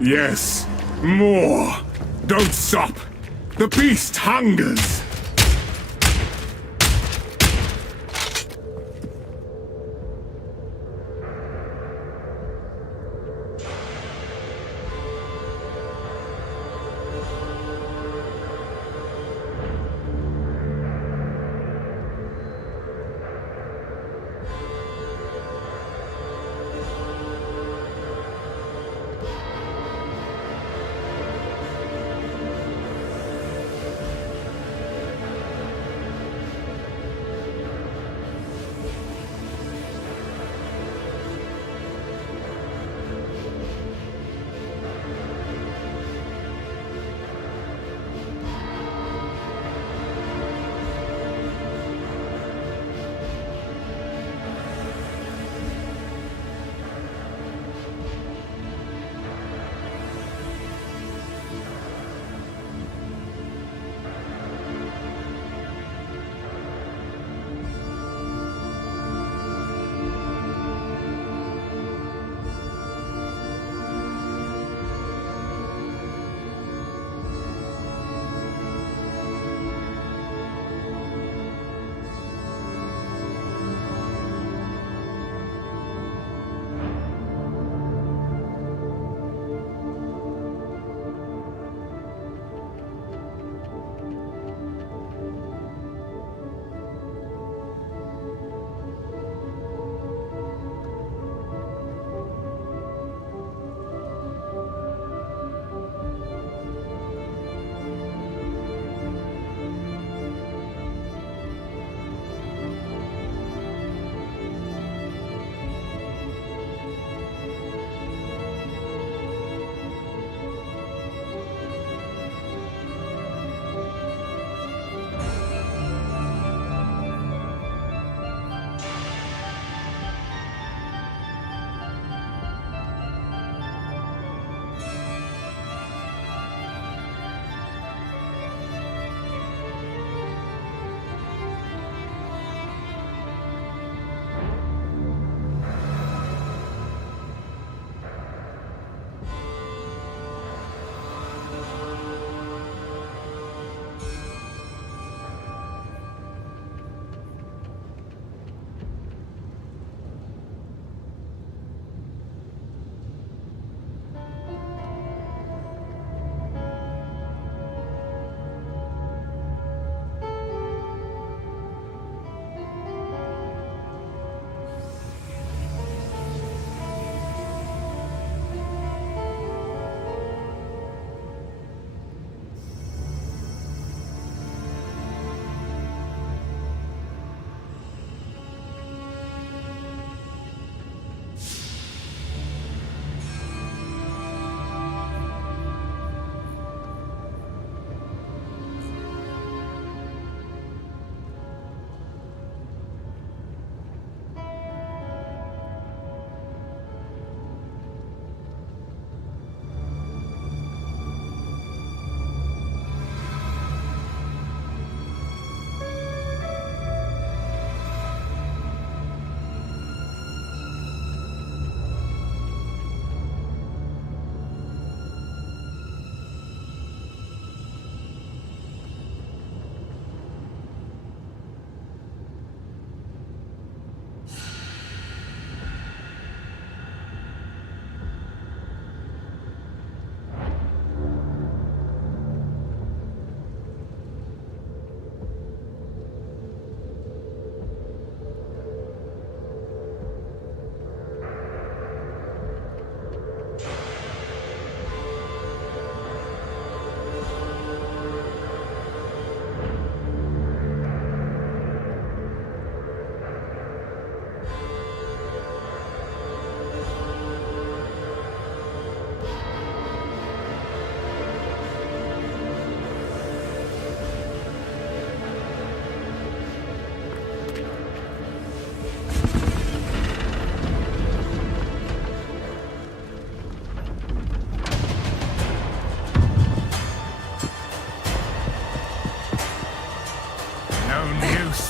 Yes, more. Don't stop. The beast hungers.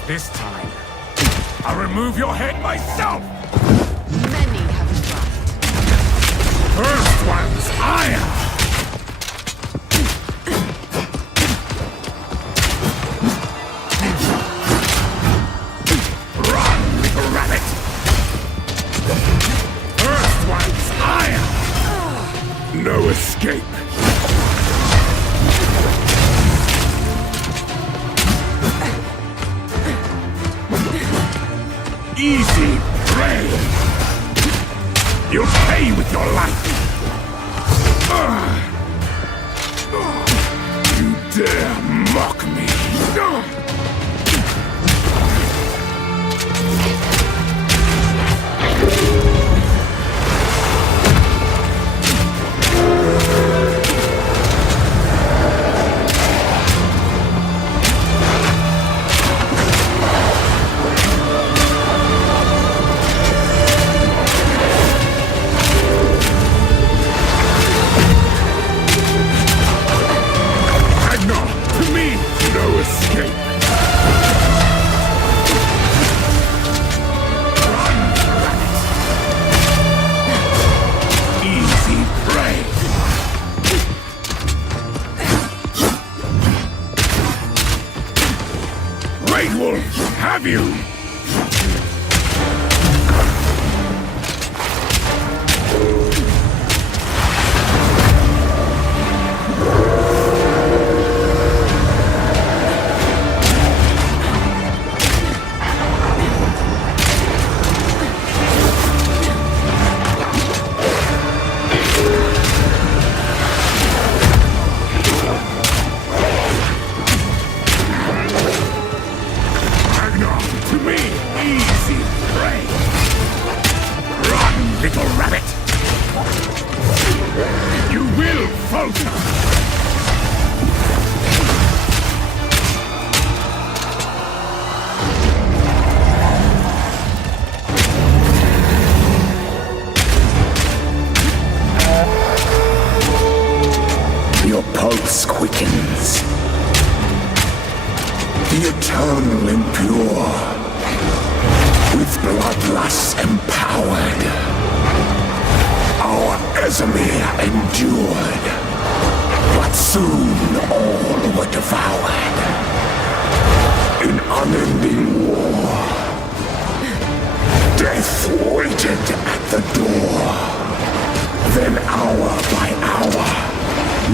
This time, I'll remove your head myself! Many have tried. First one's ire! Run, little rabbit! First one's ire! No escape! Easy prey! You'll pay with your life! You dare mock me! No escape! Run, rabbit! Easy prey! Great Wolf, have you? To me, easy prey! Run, little rabbit! You will falter! Your pulse quickens. The eternal impure. With bloodlust empowered, our Esamir endured, but soon all were devoured in unending war. Death waited at the door. Then hour by hour,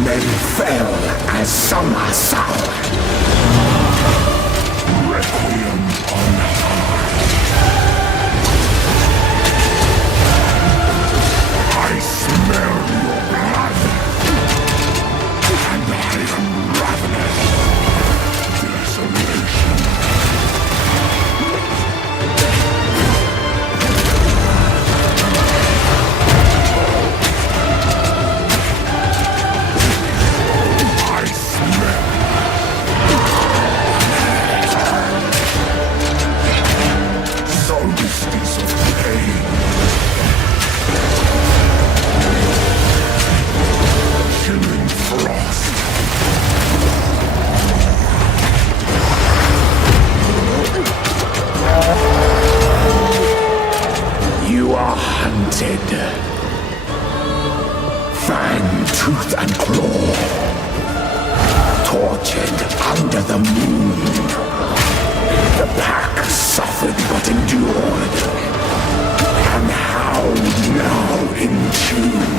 men fell as some are soured. Requiem on high. I smell your blood, and I am ravenous. Desolation. I smell solstice of pain. Chilling frost. You are hunted. Fang, tooth, and claw. Tortured under the moon. The pack suffered but endured. And howled now in tune.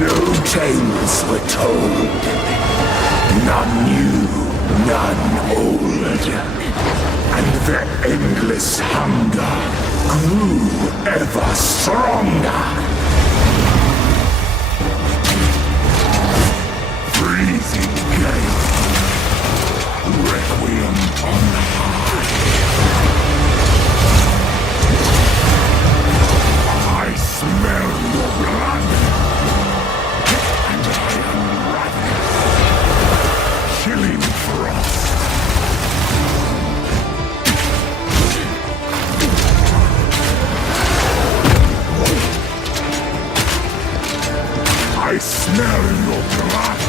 No tales were told, none new, none old, and their endless hunger grew ever stronger. Freezing gale, requiem on high. I smell your blood. Chilling frost. I smell your blood,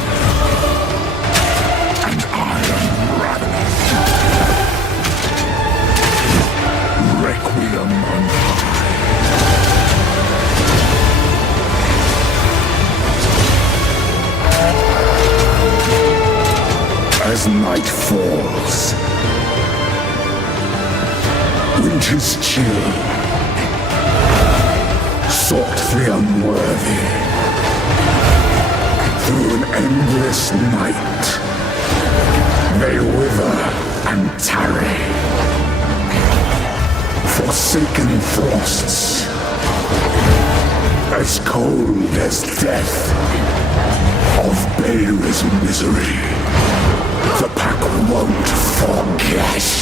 and I am ravenous. Requiem on high. falls. Winter's chill sought the unworthy through an endless night. They wither and tarry, forsaken frosts, as cold as death of Bael's misery. The pack won't forget.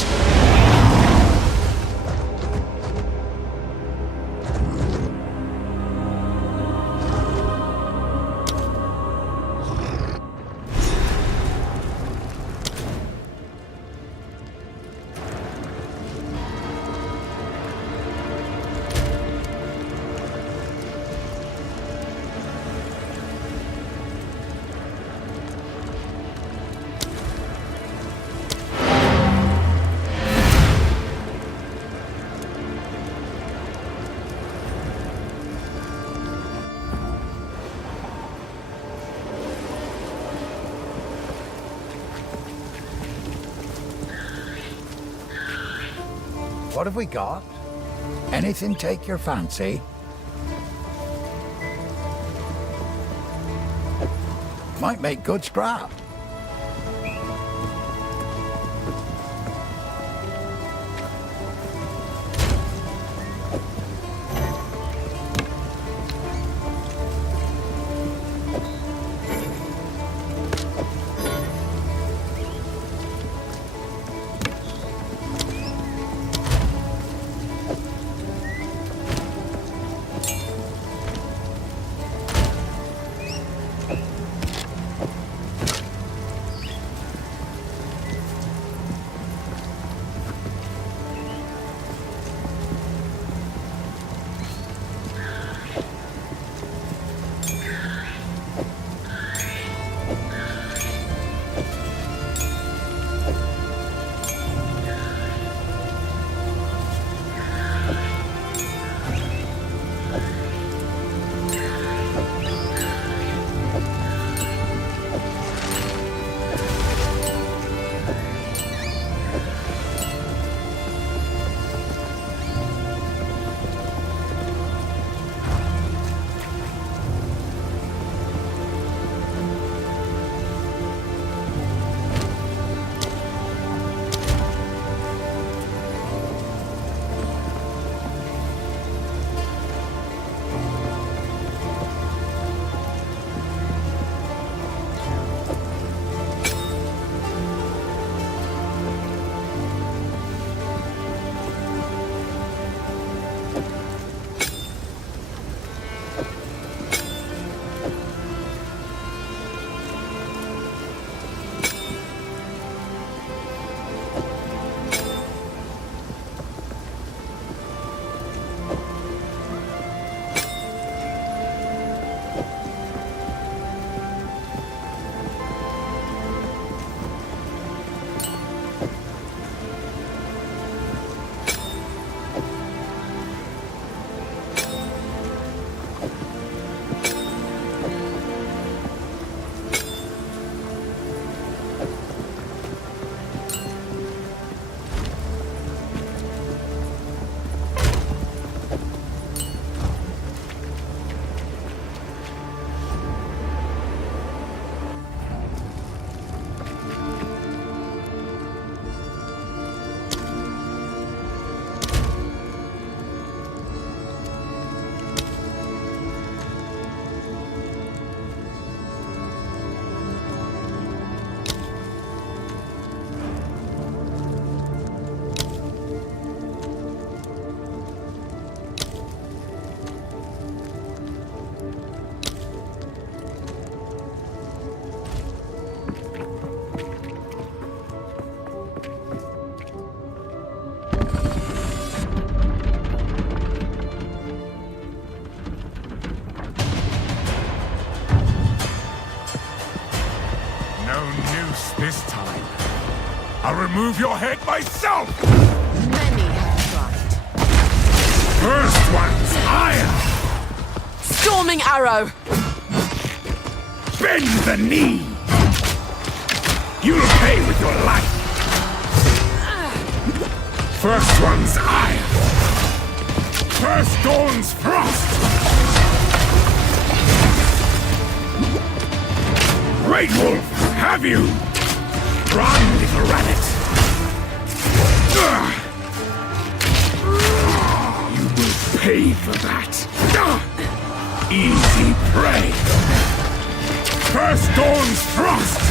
What have we got? Anything take your fancy? Might make good scrap. This time, I'll remove your head myself! Many have tried. First one's iron! Storming arrow! Bend the knee! You'll pay with your life! First one's iron. First dawn's frost. Great Wolf, have you? Run, little rabbit. You will pay for that. Easy prey. First dawn's frost.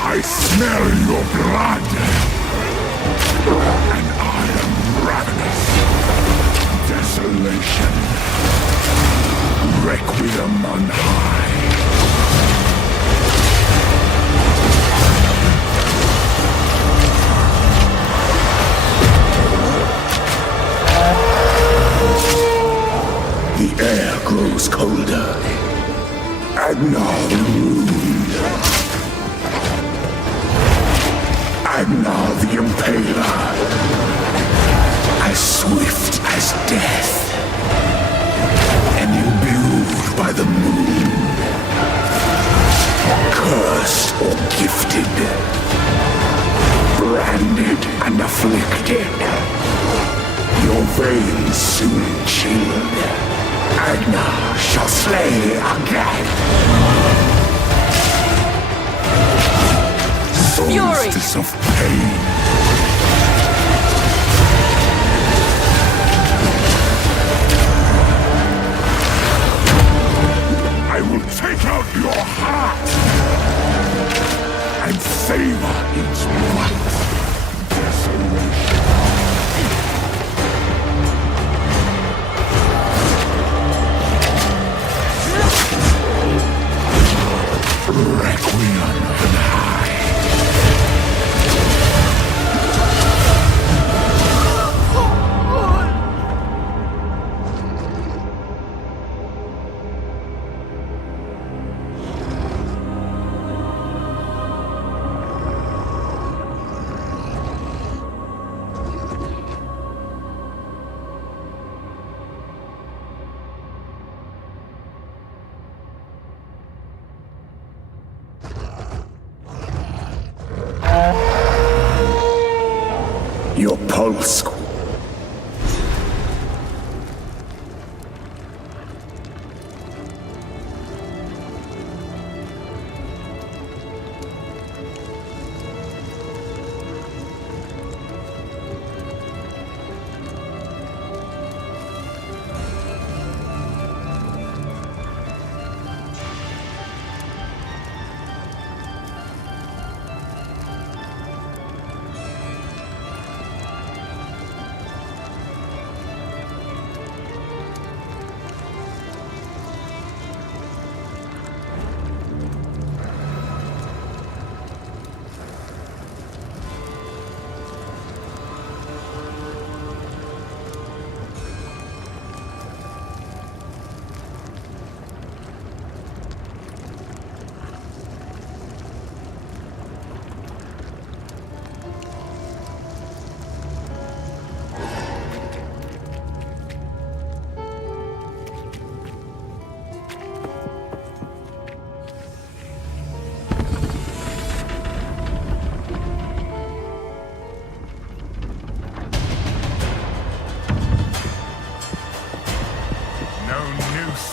I smell your blood, and I am ravenous. Desolation, requiem on high. The air grows colder, and now the wound. Agnar the Impaler, as swift as death, and imbued by the moon, cursed or gifted, branded and afflicted, your veins soon chilled, Agnar shall slay again. Solstice of pain. I will take out your heart and savor its bite. Desolation. Requiem on high. Your pulse.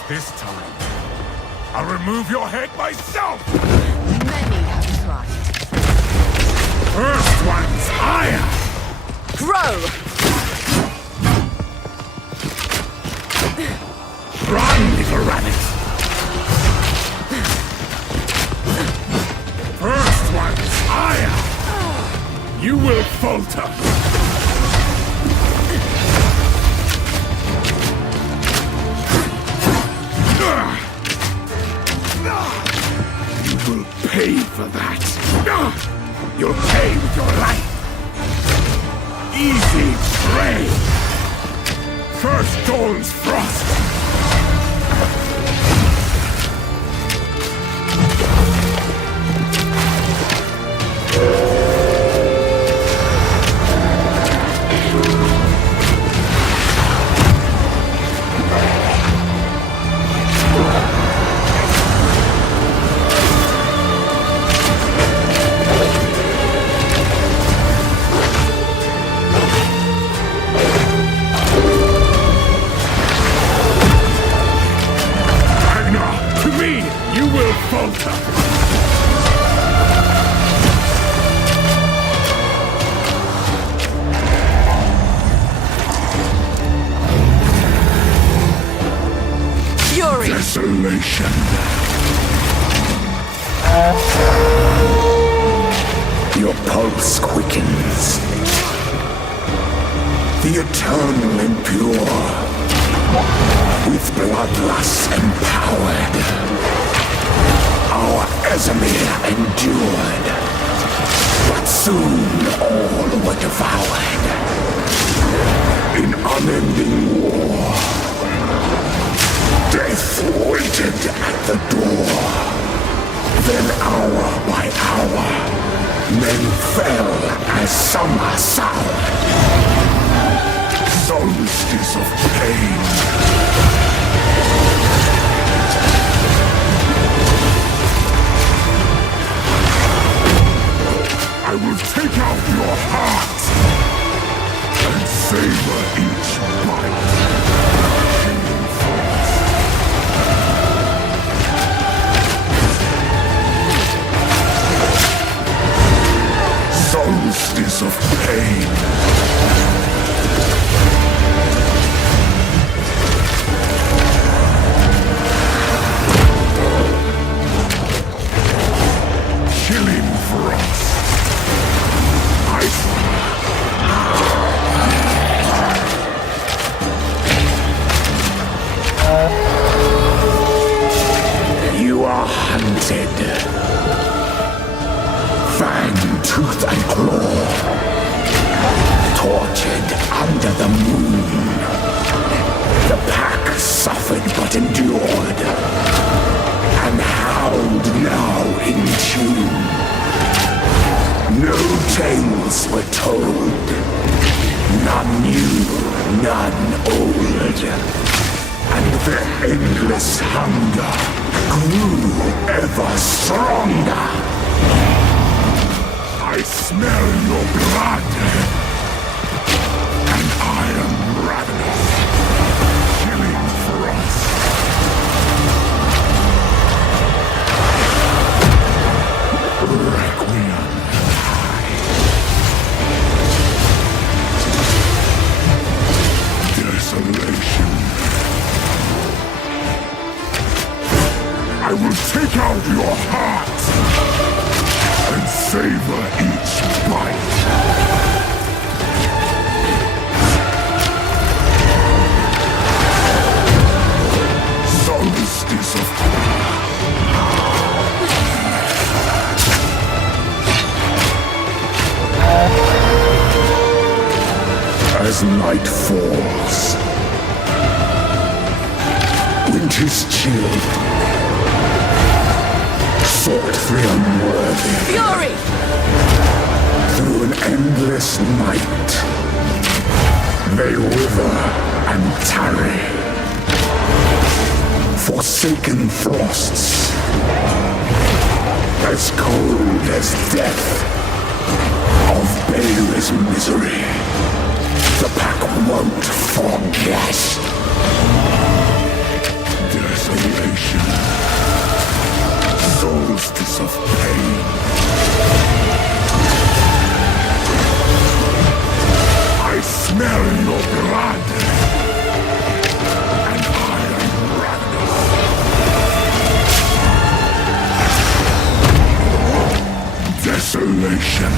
This time, I'll remove your head myself! Many have tried. First one's iron! Grow! Run, little rabbit! First one's iron! You will falter! Dawn's frost! You will falter! Fury! Desolation! Your pulse quickens. The eternal impure, with bloodlust empowered. Our Ezemir endured, but soon all were devoured. In unending war, death waited at the door. Then hour by hour, men fell as summer soured. Solstice of pain. I will take out your heart and savor each bite. Solstice of pain. Chilling frost. You are hunted. Fang, tooth, and claw. Tortured under the moon. The pack suffered but endured. And howled now in tune. No tales were told. None new, none old. And their endless hunger grew ever stronger. I smell your blood, and I am ravenous, chilling frost. Requiem high. Desolation. I will take out your heart and savor each bite. Solstice of as night falls, winter's chill. Sought the unworthy. Fury! Through an endless night, they wither and tarry. Forsaken frosts, as cold as death, of Bael's misery. The pack won't forget. Desolation. Solstice of pain. I smell your blood, and I am ravenous. Desolation.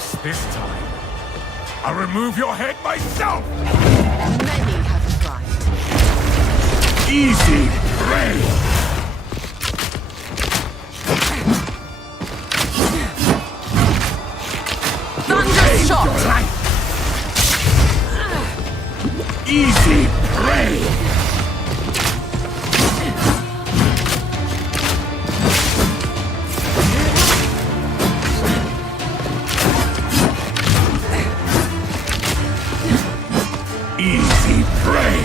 close this time. I'll remove your head myself! Many have tried. Easy prey! Thunderous shot! Easy prey! Easy prey!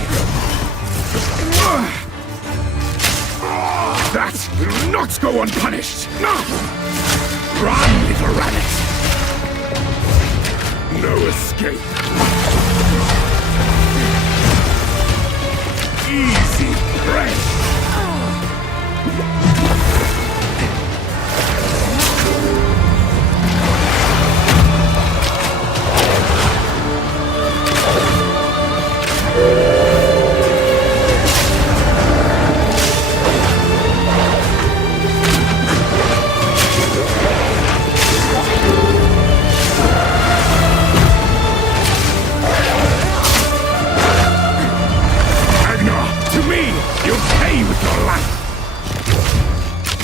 That will not go unpunished! No! Run, little rabbit! No escape! Easy prey!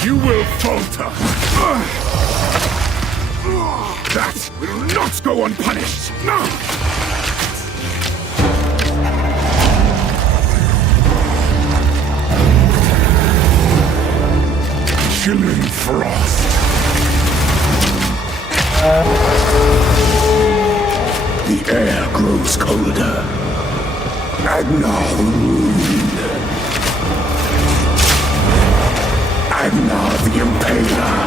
You will falter! That will not go unpunished! No! Chilling frost! The air grows colder. Agnar the Ruined. Agnar the Impaler,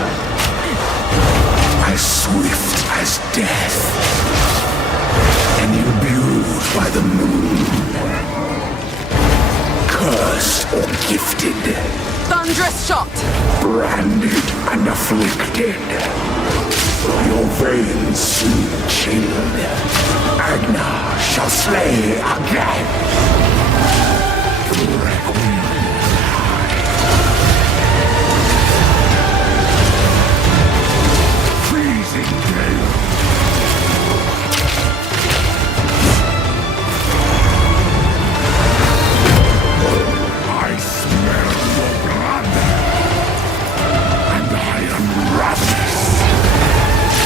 as swift as death, and imbued by the moon, cursed or gifted, Thunderous shot! branded and afflicted, your veins soon chilled, Agnar shall slay again. Requiem. I smell your blood, and I am ravenous.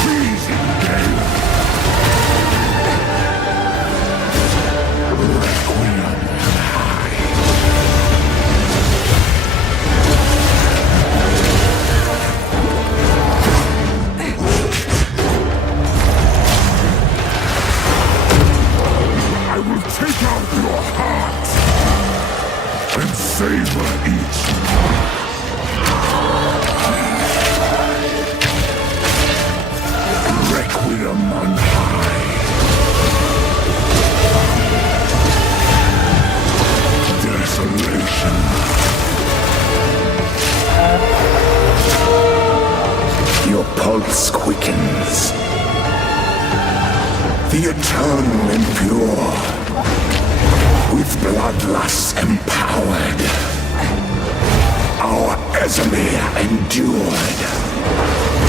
Freezing gale. Requiem high. I will take out your heart and savor each. Requiem on high. Desolation. Your pulse quickens. The eternal impure, with bloodlust empowered, our Ezemir endured,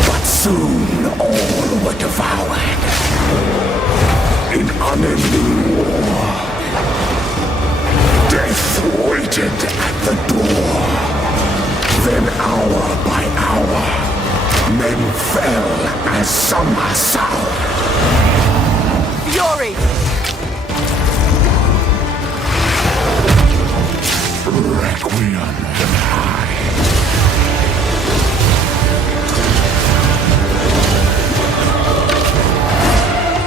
but soon all were devoured in unending war. Death waited at the door, then hour by hour, men fell as summer soured. Fury! Requiem high.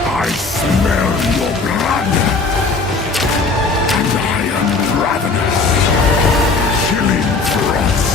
I smell your blood, and I am ravenous, chilling frost.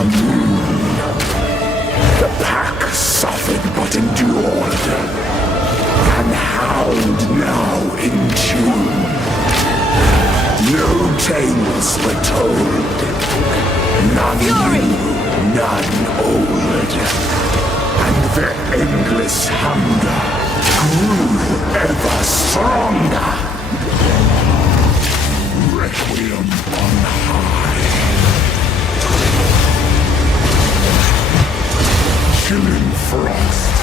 the moon. The pack suffered but endured, and howled now in tune. No tales were told, none Fury! new, none old, and their endless hunger grew ever stronger. Requiem on high. Chilling frost.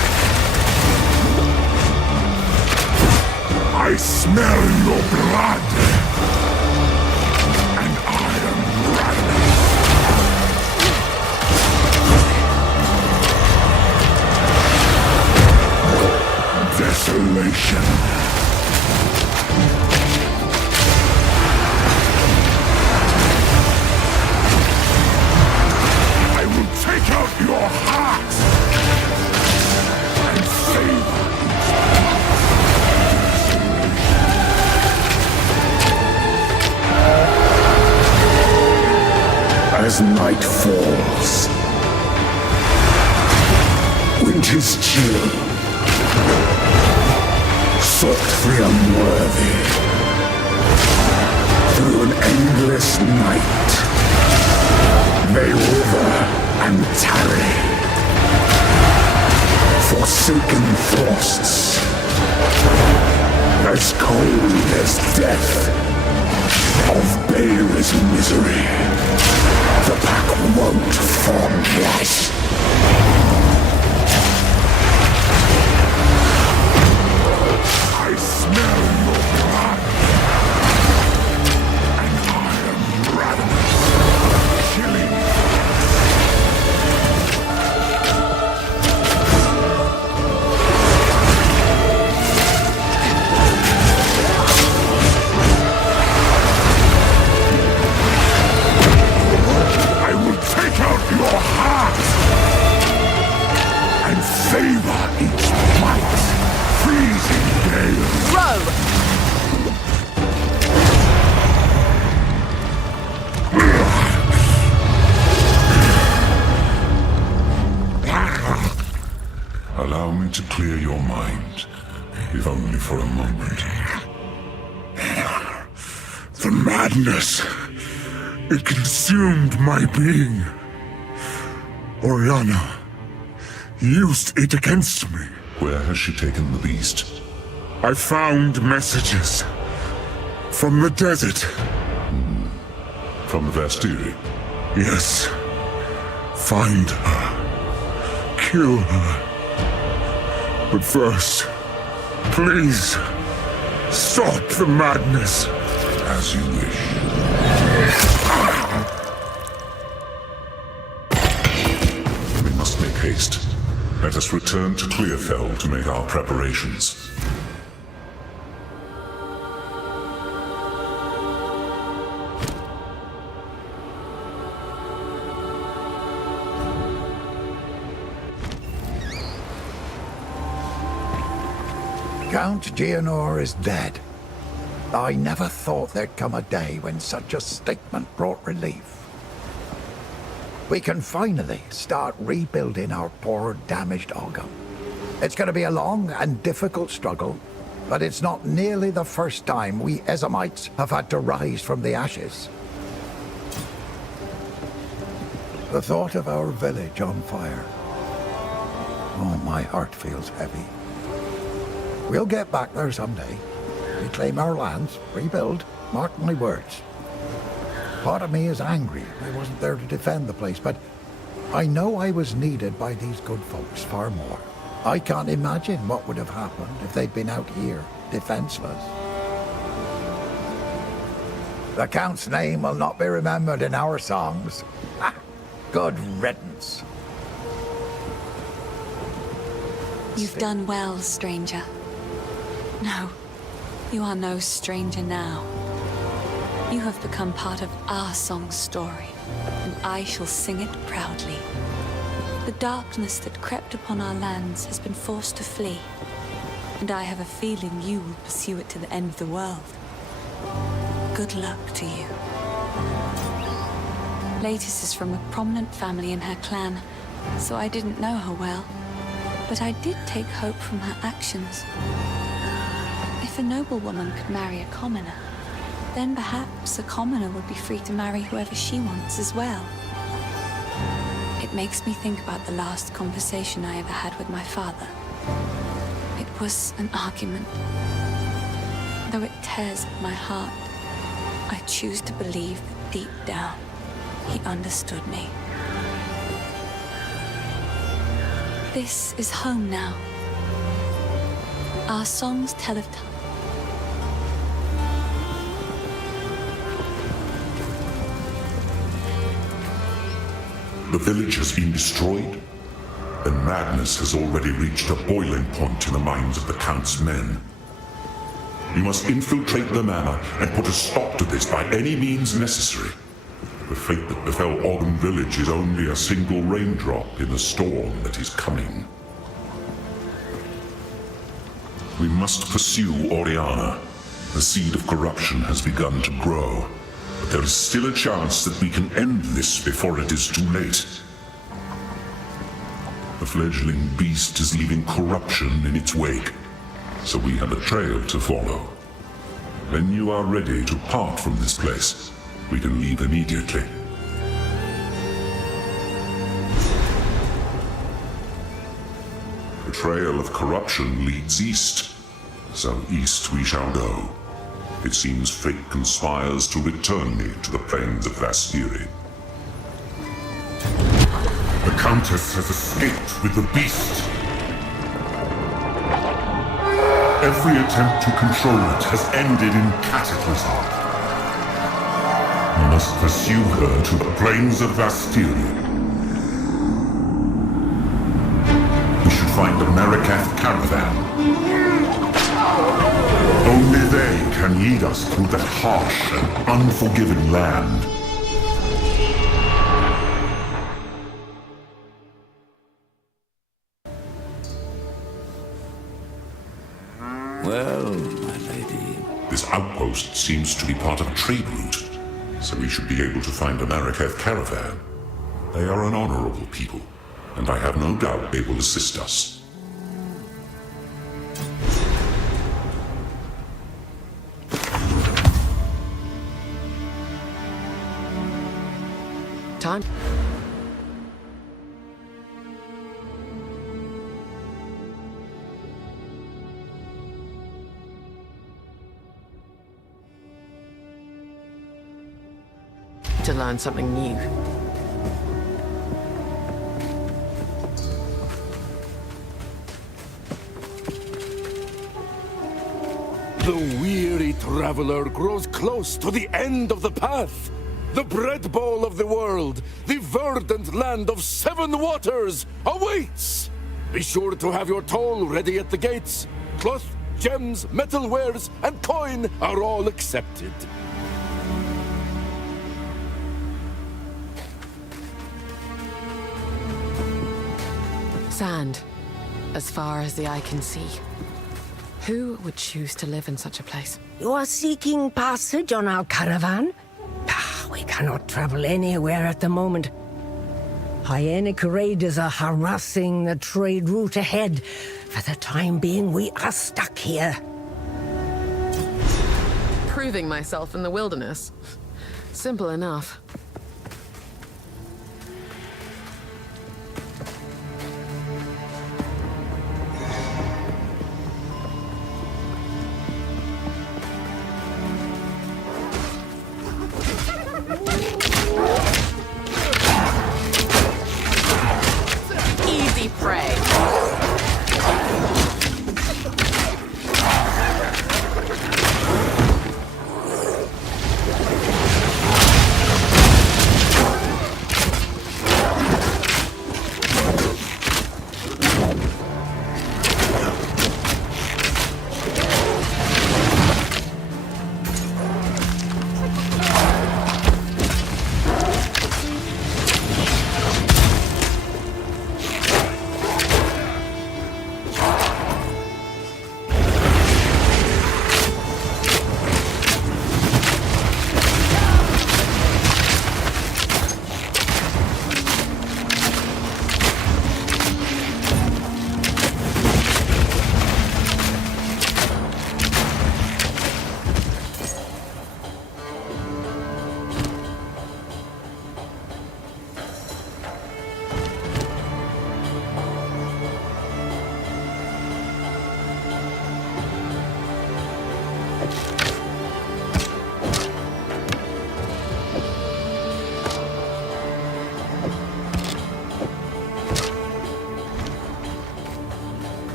I smell your blood, and I am ravenous. Desolation. I will take out your heart and savor as night falls. Winter's chill, sought the unworthy through an endless night. They wither and tarry, forsaken frosts, as cold as death, of Bael's misery. The pack won't form flesh. I smell your blood, and I am ravenous, chilling. I will take out your heart and savor each bite. Freezing gale. Row! Allow me to clear your mind, if only for a moment. The madness. It consumed my being. Oriana used it against me. Where has she taken the beast? I found messages from the desert. From the Vastiri? Yes. Find her. Kill her. But first, please, stop the madness. As you wish. We must make haste. Let us return to Clearfell to make our preparations. Count Geonor is dead. I never thought there'd come a day when such a statement brought relief. We can finally start rebuilding our poor, damaged Ogham. It's going to be a long and difficult struggle, but it's not nearly the first time we Ezamites have had to rise from the ashes. The thought of our village on fire. Oh, my heart feels heavy. We'll get back there someday. Reclaim our lands, rebuild, mark my words. Part of me is angry I wasn't there to defend the place, but I know I was needed by these good folks far more. I can't imagine what would have happened if they'd been out here, defenseless. The Count's name will not be remembered in our songs. Ha! Good riddance. You've done well, stranger. No, you are no stranger now. You have become part of our song's story, and I shall sing it proudly. The darkness that crept upon our lands has been forced to flee, and I have a feeling you will pursue it to the end of the world. Good luck to you. Latis is from a prominent family in her clan, so I didn't know her well. But I did take hope from her actions. If a noblewoman could marry a commoner, then perhaps a commoner would be free to marry whoever she wants as well. It makes me think about the last conversation I ever had with my father. It was an argument. Though it tears at my heart, I choose to believe that deep down, he understood me. This is home now. Our songs tell of time. The village has been destroyed, and madness has already reached a boiling point in the minds of the Count's men. We must infiltrate the manor and put a stop to this by any means necessary. The fate that befell Ogden Village is only a single raindrop in the storm that is coming. We must pursue Oriana. The seed of corruption has begun to grow. But there is still a chance that we can end this before it is too late. The fledgling beast is leaving corruption in its wake, so we have a trail to follow. When you are ready to part from this place, we can leave immediately. The trail of corruption leads east, so east we shall go. It seems fate conspires to return me to the plains of Vastiri. The Countess has escaped with the beast. Every attempt to control it has ended in cataclysm. We must pursue her to the plains of Vastiri. We should find the Marikath caravan. Only they can lead us through that harsh and unforgiving land. Well, my lady. This outpost seems to be part of a trade route, so we should be able to find a Marikath caravan. They are an honorable people, and I have no doubt they will assist us. Time. To learn something new. The weary traveler grows close to the end of the path. The bread bowl of the world, the verdant land of 7 waters, awaits! Be sure to have your toll ready at the gates. Cloth, gems, metalwares, and coin are all accepted. Sand, as far as the eye can see. Who would choose to live in such a place? You are seeking passage on our caravan? We cannot travel anywhere at the moment. Hyenic raiders are harassing the trade route ahead. For the time being, we are stuck here. Proving myself in the wilderness. Simple enough. Easy prey.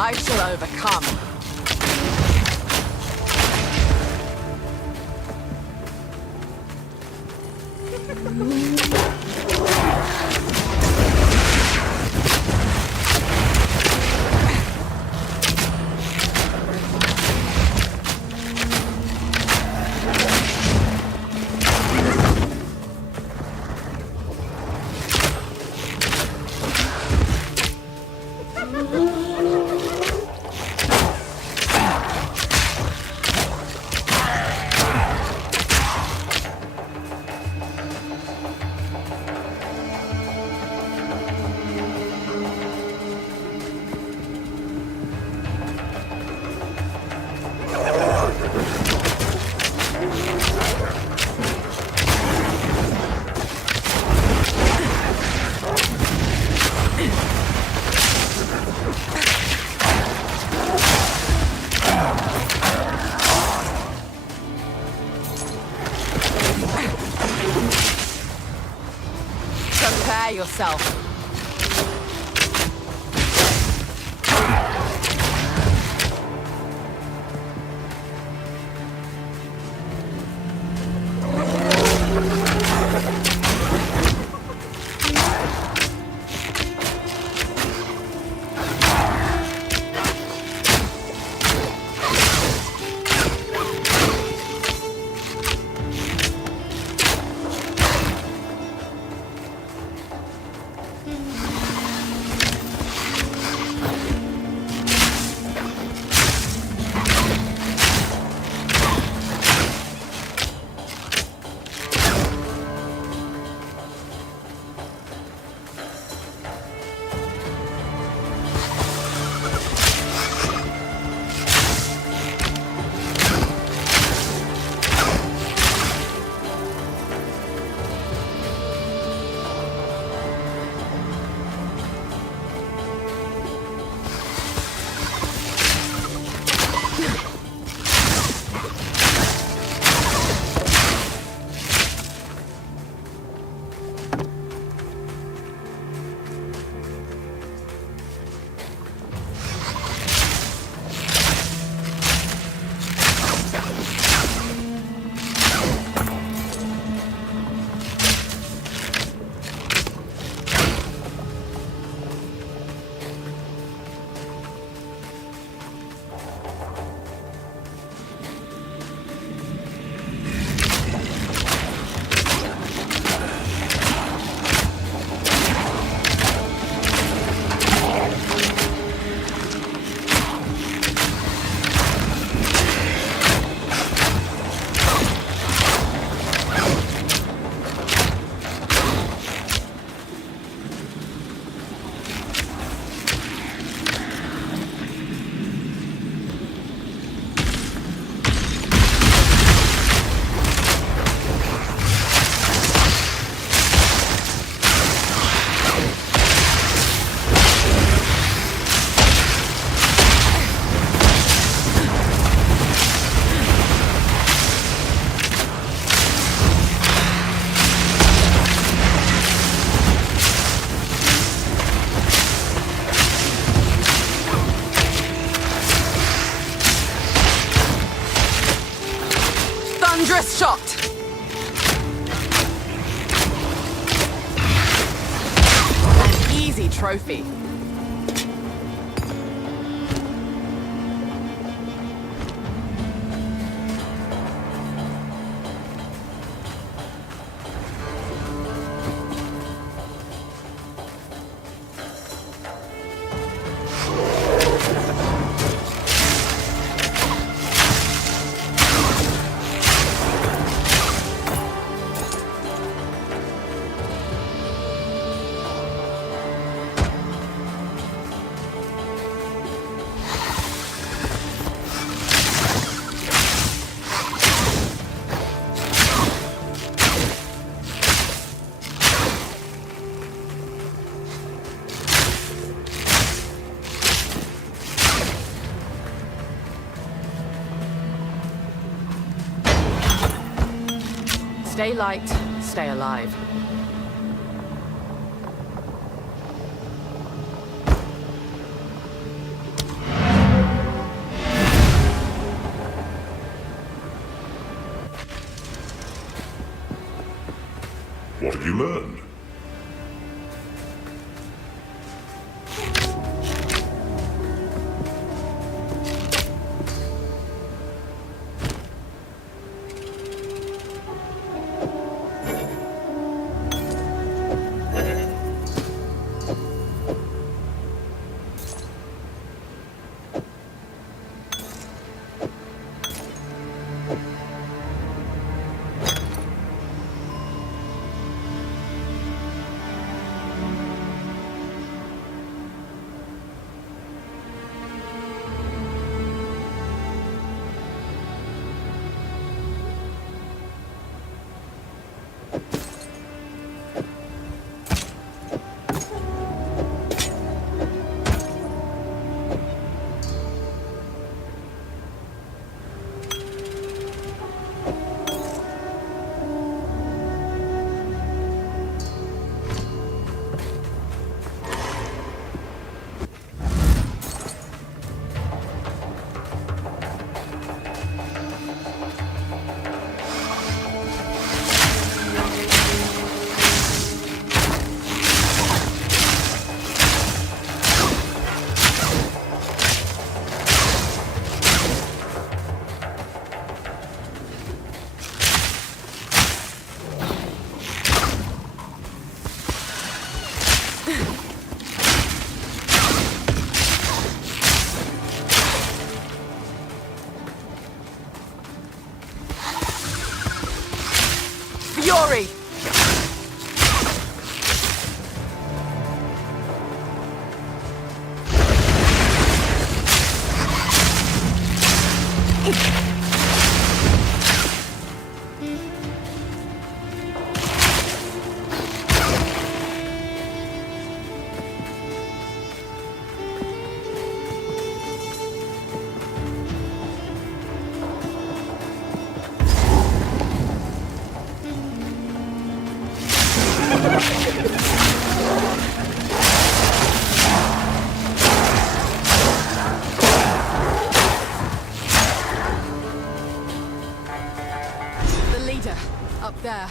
I shall overcome. Prepare yourself. Thunderous shot! An easy trophy. Stay light, stay alive. learn. Fury! The leader, up there.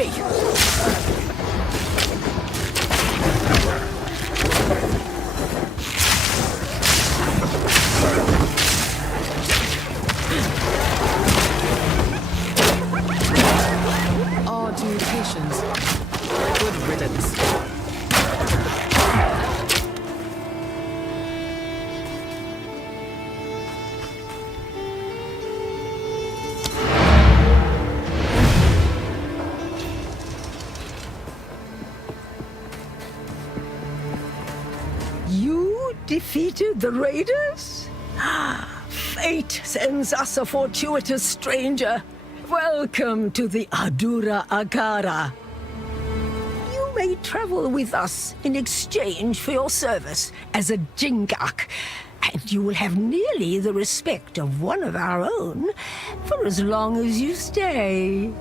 Fury! Odd mutations. Good riddance. You defeated the raiders? Fate sends us a fortuitous stranger. Welcome to the Adura Agara. You may travel with us in exchange for your service as a Jingak, and you will have nearly the respect of one of our own for as long as you stay.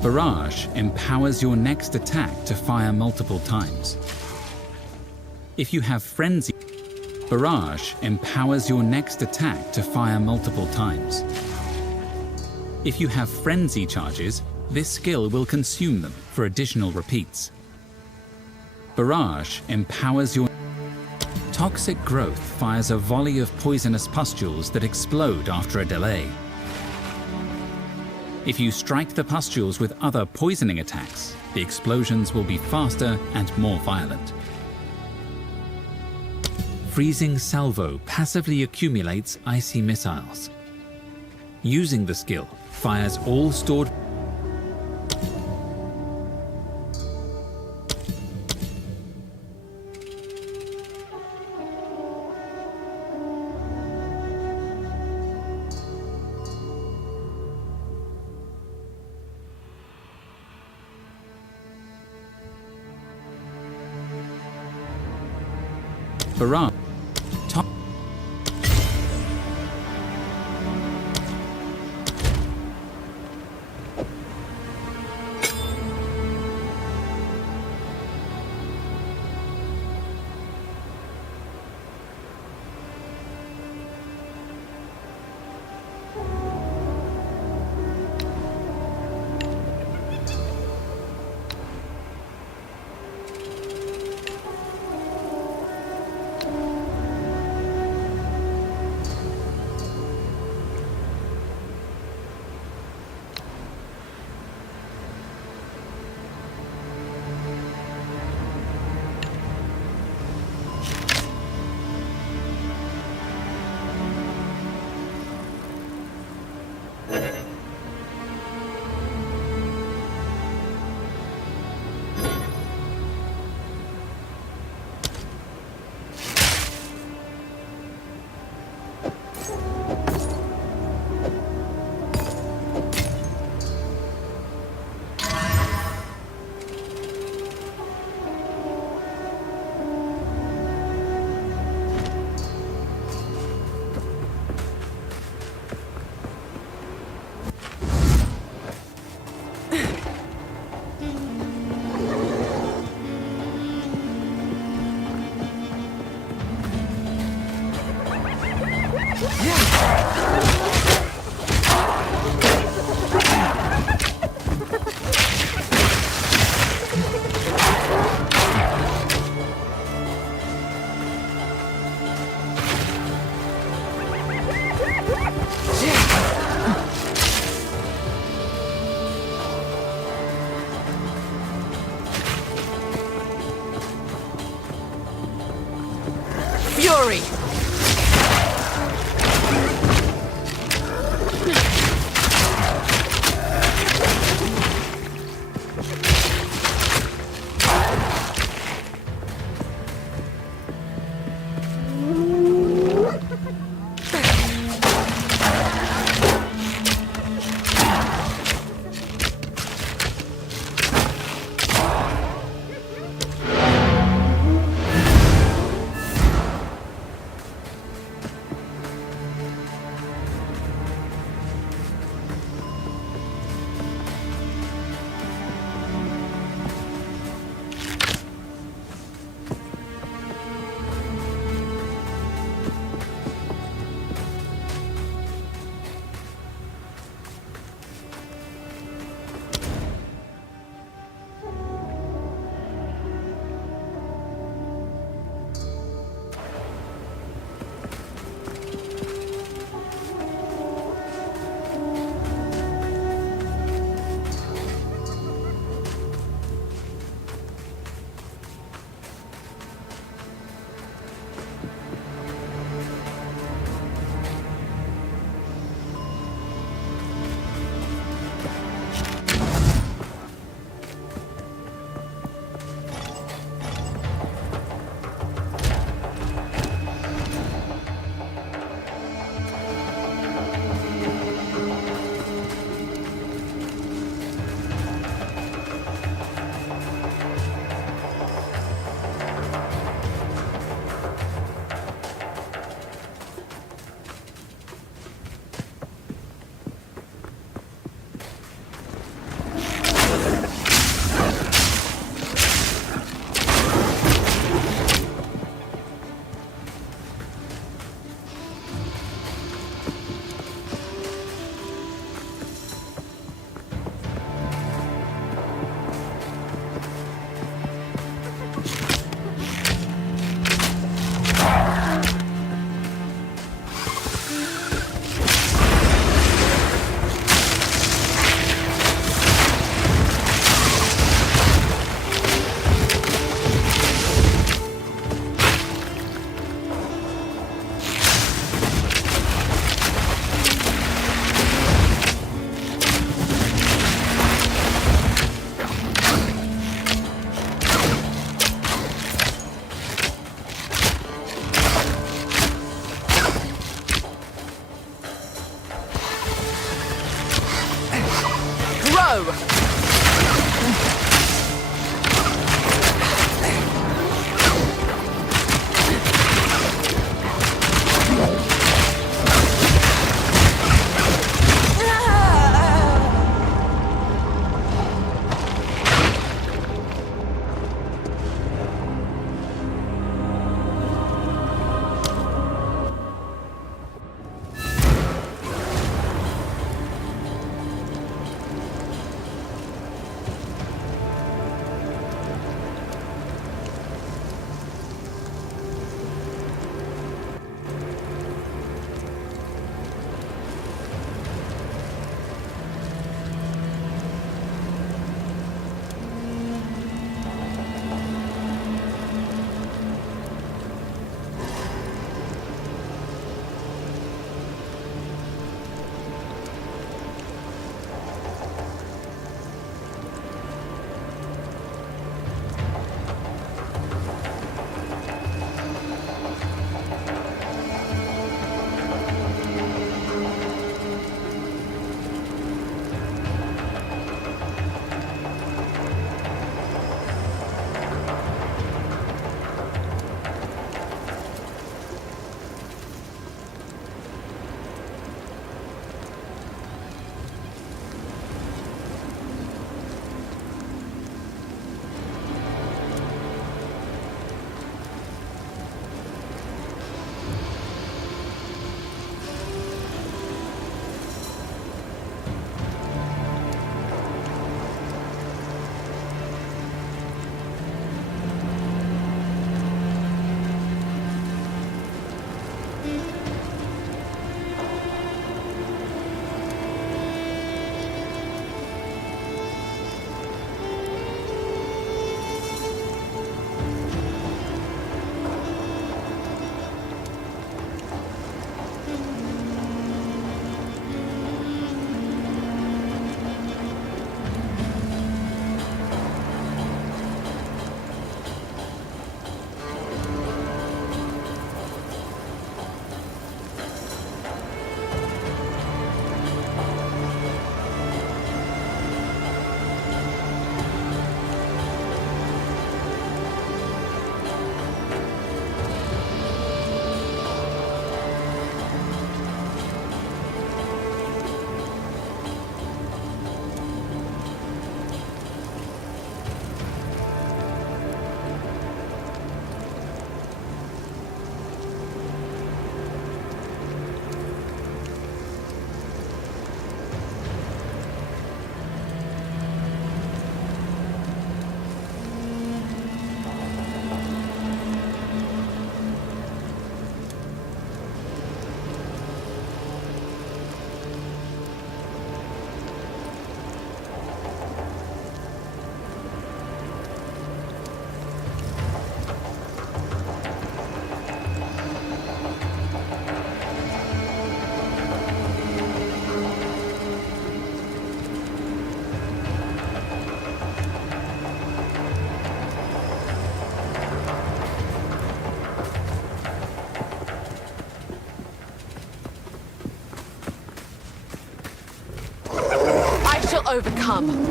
Barrage empowers your next attack to fire multiple times. If you have Frenzy, Barrage empowers your next attack to fire multiple times. If you have Frenzy charges, this skill will consume them for additional repeats. Barrage empowers your... Toxic Growth fires a volley of poisonous pustules that explode after a delay. If you strike the pustules with other poisoning attacks, the explosions will be faster and more violent. Freezing Salvo passively accumulates icy missiles. Using the skill fires all stored... Barrage. Fury! Go! Overcome.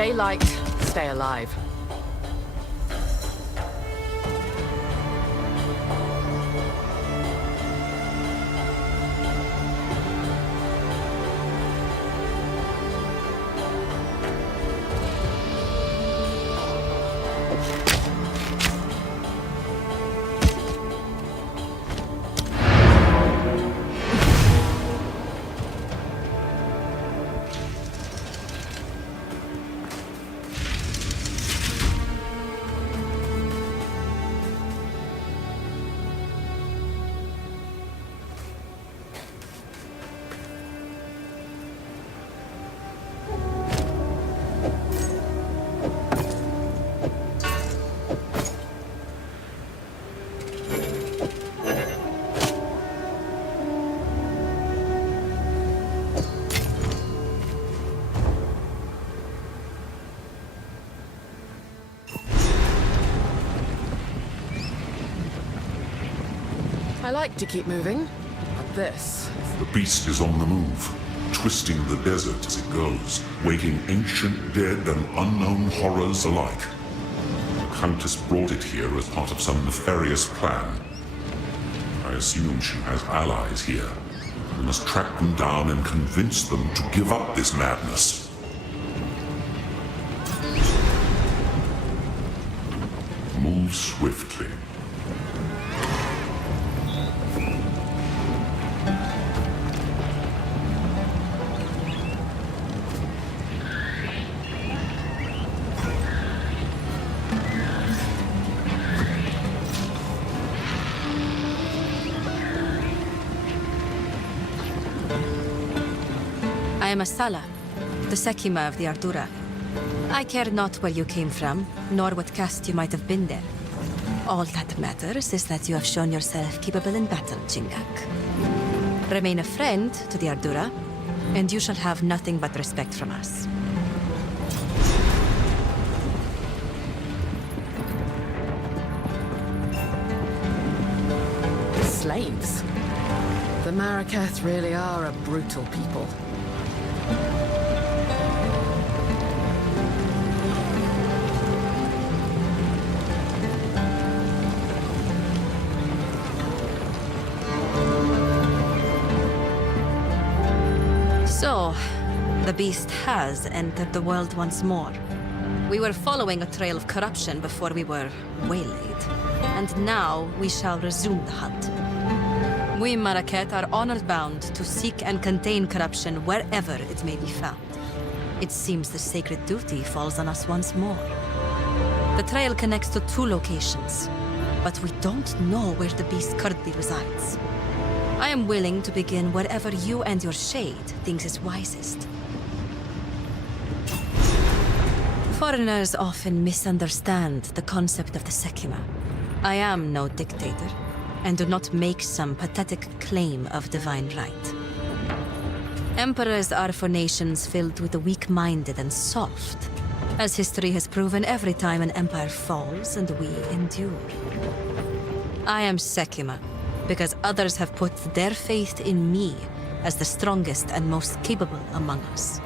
Stay light, stay alive. I like to keep moving, but this... The beast is on the move, twisting the desert as it goes, waking ancient dead and unknown horrors alike. The Countess brought it here as part of some nefarious plan. I assume she has allies here. We must track them down and convince them to give up this madness. Move swiftly. I am Asala, the Sekima of the Ardura. I care not where you came from, nor what caste you might have been there. All that matters is that you have shown yourself capable in battle, Chingak. Remain a friend to the Ardura, and you shall have nothing but respect from us. Slaves. The Marraketh really are a brutal people. So, the beast has entered the world once more. We were following a trail of corruption before we were waylaid, and now we shall resume the hunt. We Marraketh are honored bound to seek and contain corruption wherever it may be found. It seems the sacred duty falls on us once more. The trail connects to 2 locations, but we don't know where the beast currently resides. I am willing to begin wherever you and your shade thinks is wisest. Foreigners often misunderstand the concept of the Sekima. I am no dictator, and do not make some pathetic claim of divine right. Emperors are for nations filled with the weak-minded and soft, as history has proven every time an empire falls and we endure. I am Sekima, because others have put their faith in me as the strongest and most capable among us.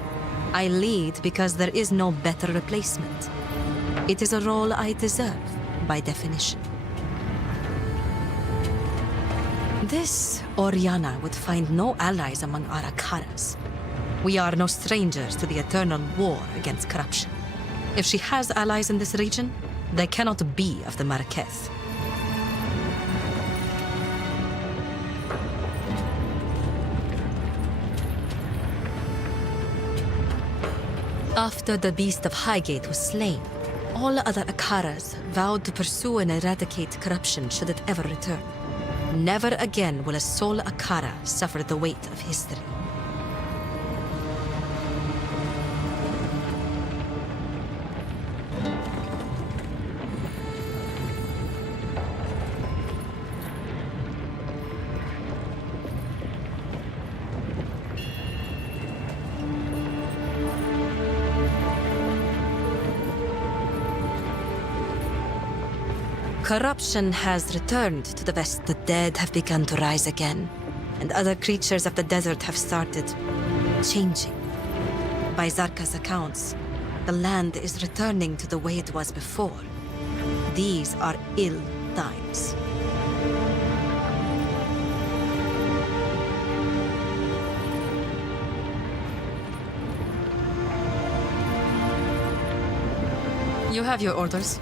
I lead because there is no better replacement. It is a role I deserve, by definition. This Oriana would find no allies among our Akaras. We are no strangers to the eternal war against corruption. If she has allies in this region, they cannot be of the Marraketh. After the Beast of Highgate was slain, all other Akaras vowed to pursue and eradicate corruption should it ever return. Never again will a sole Akara suffer the weight of history. Corruption has returned to the west. The dead have begun to rise again, and other creatures of the desert have started changing. By Zarka's accounts, the land is returning to the way it was before. These are ill times. You have your orders.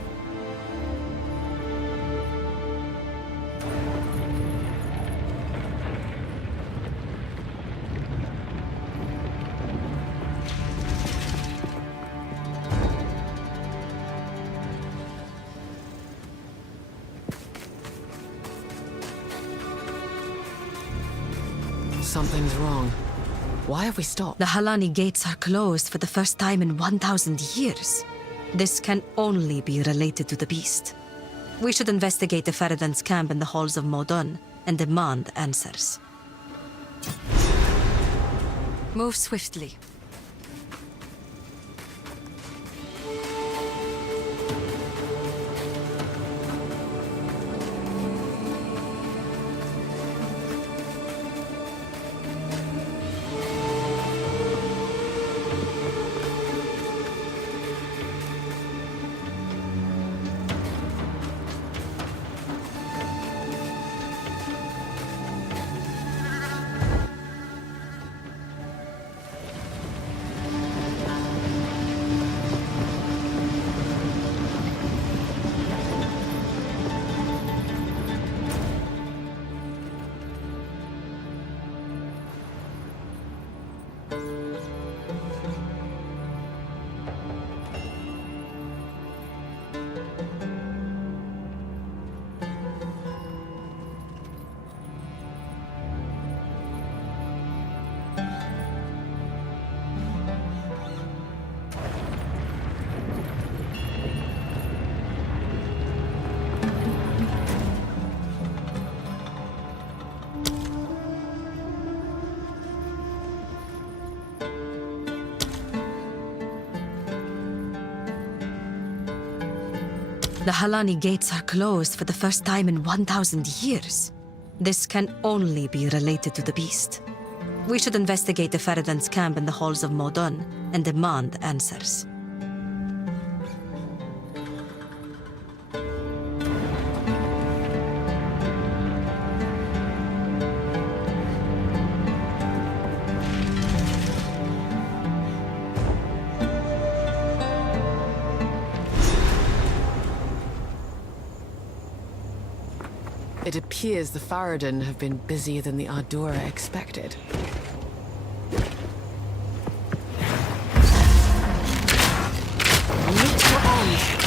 Something's wrong. Why have we stopped? The Halani gates are closed for the first time in 1,000 years. This can only be related to the beast. We should investigate the Faradan's camp in the halls of Modon and demand answers. Move swiftly. The Halani gates are closed for the first time in 1,000 years. This can only be related to the beast. We should investigate the Feridan's camp in the halls of Modon and demand answers. It appears the Faradan have been busier than the Ardora expected. Meet your end.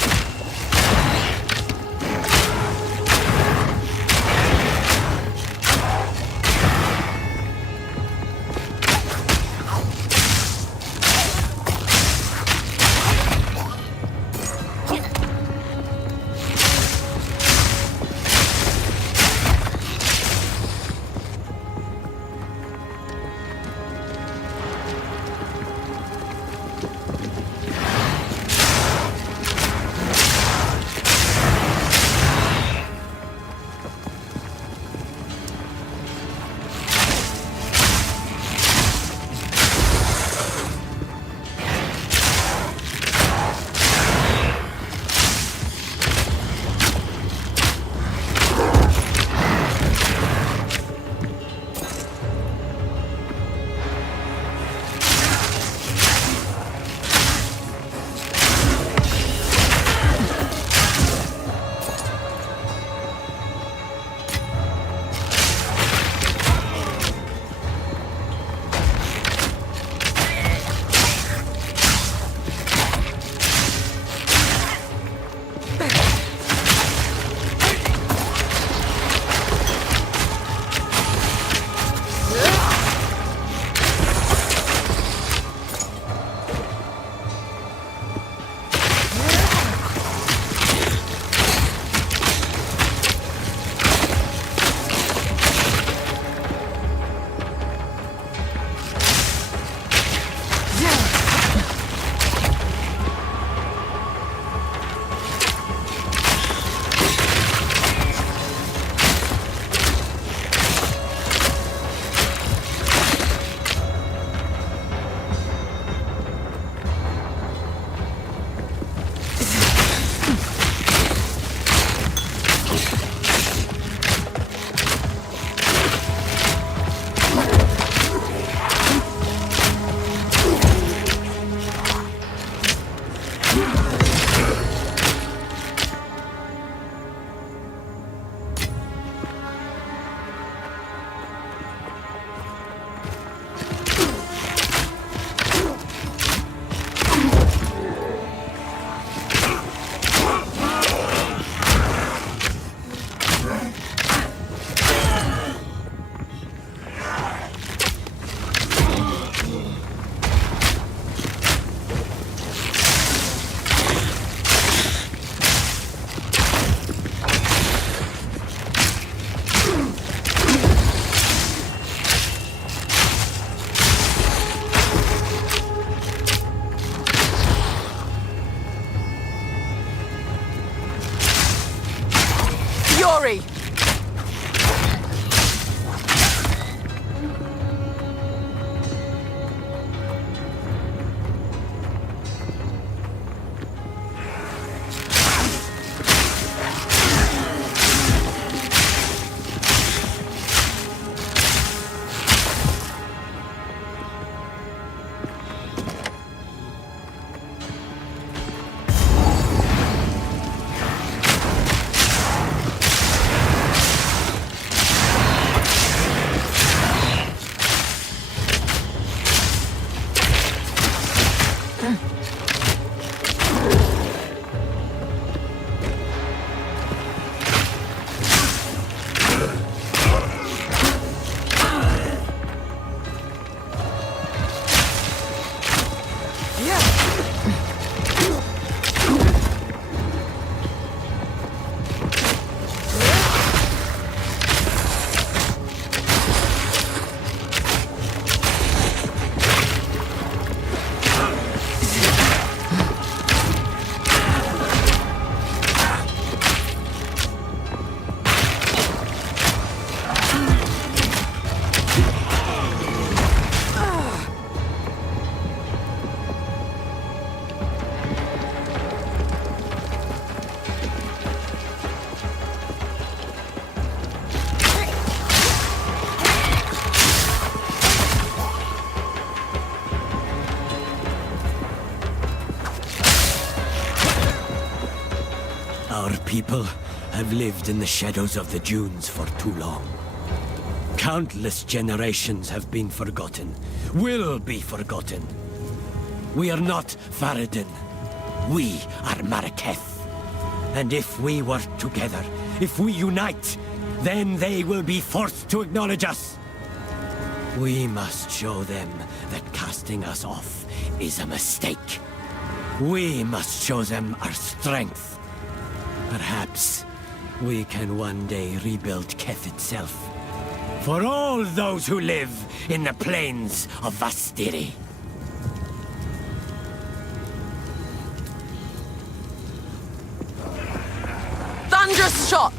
people have lived in the shadows of the dunes for too long. Countless generations have been forgotten, will be forgotten. We are not Faradin. We are Marraketh. And if we work together, if we unite, then they will be forced to acknowledge us. We must show them that casting us off is a mistake. We must show them our strength. Perhaps we can one day rebuild Keth itself. For all those who live in the plains of Vastiri. Thunderous shot!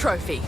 trophy.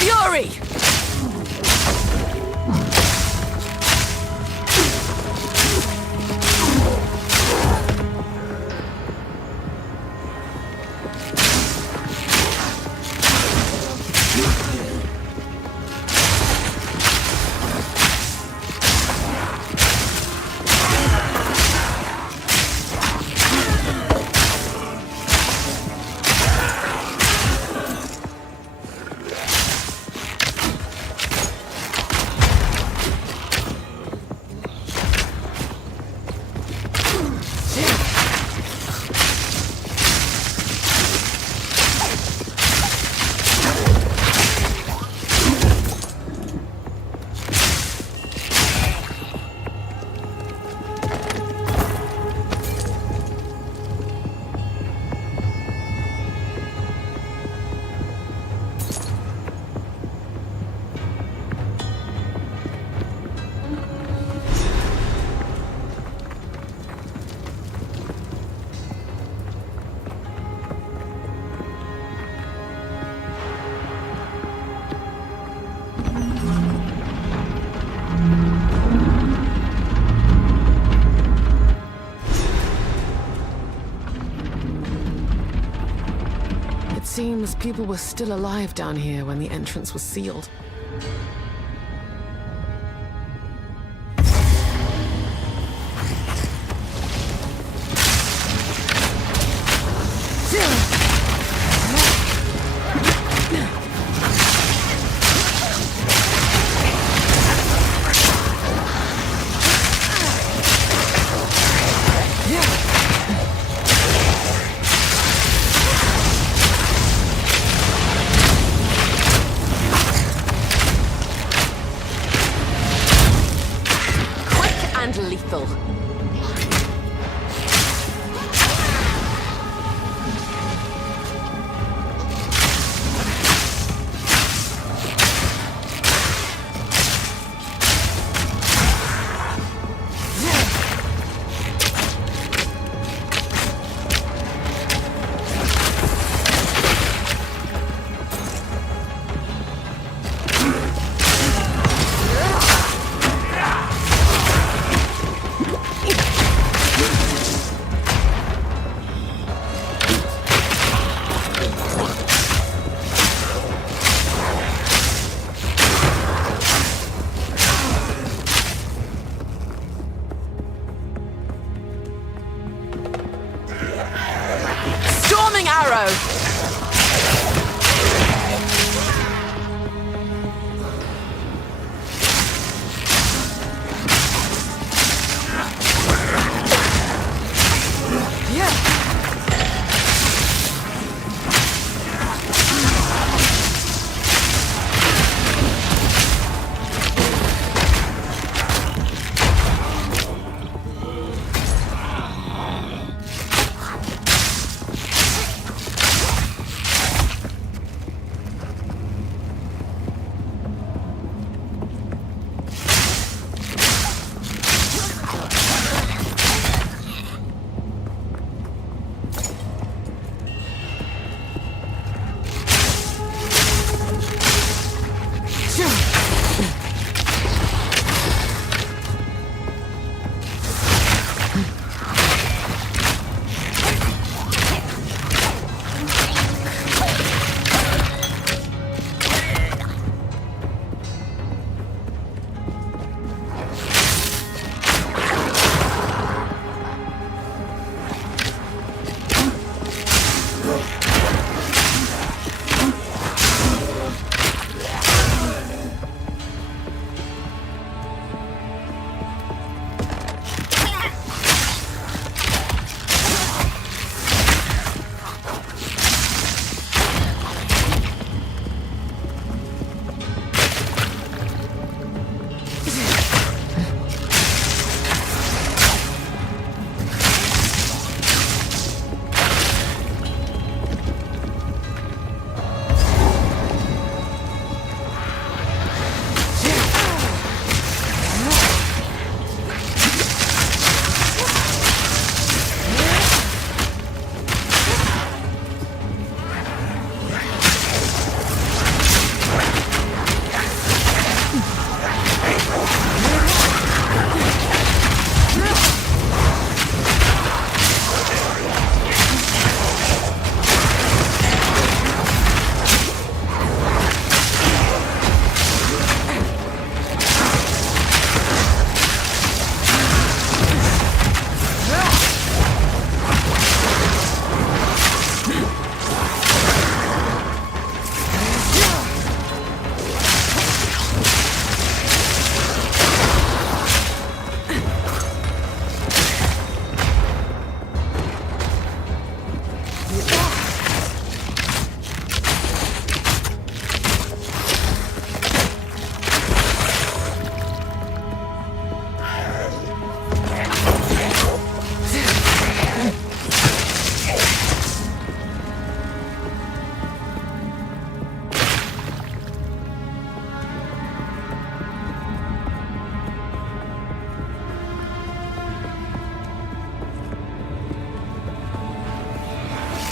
Fury! Seems people were still alive down here when the entrance was sealed. lethal. Storming arrow!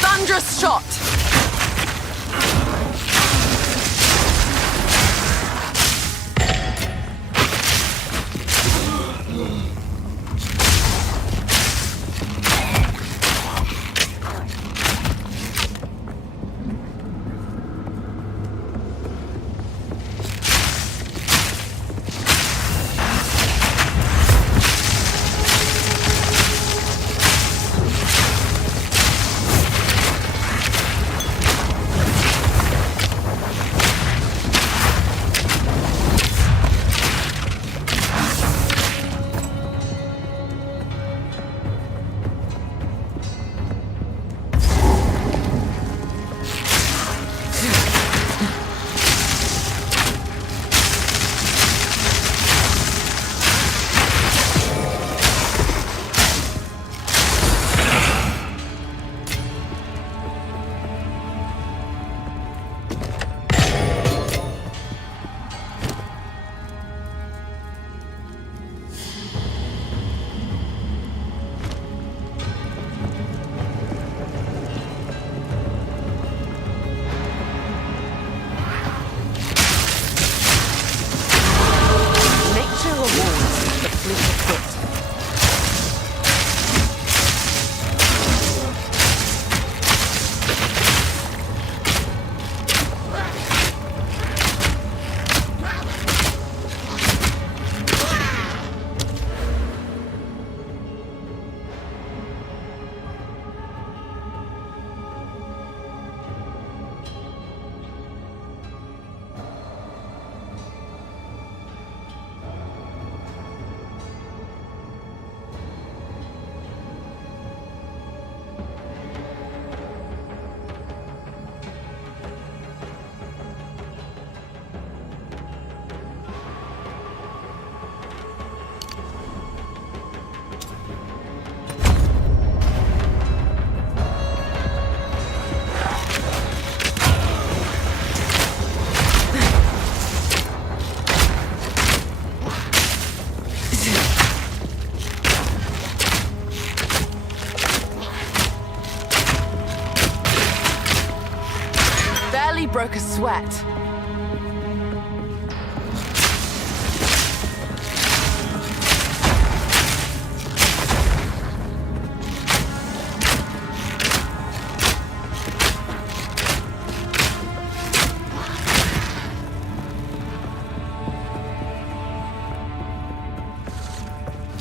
Thunderous shot! broke a sweat.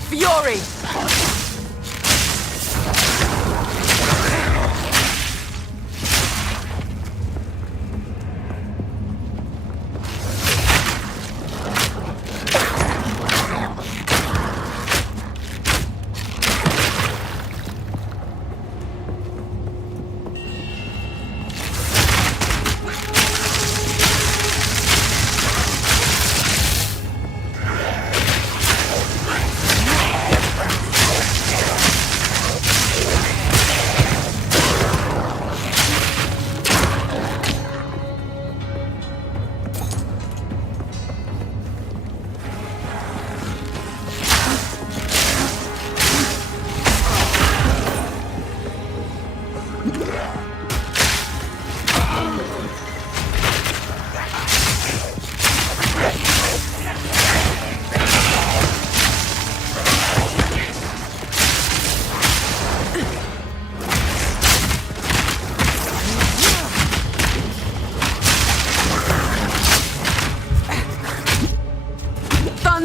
Fury!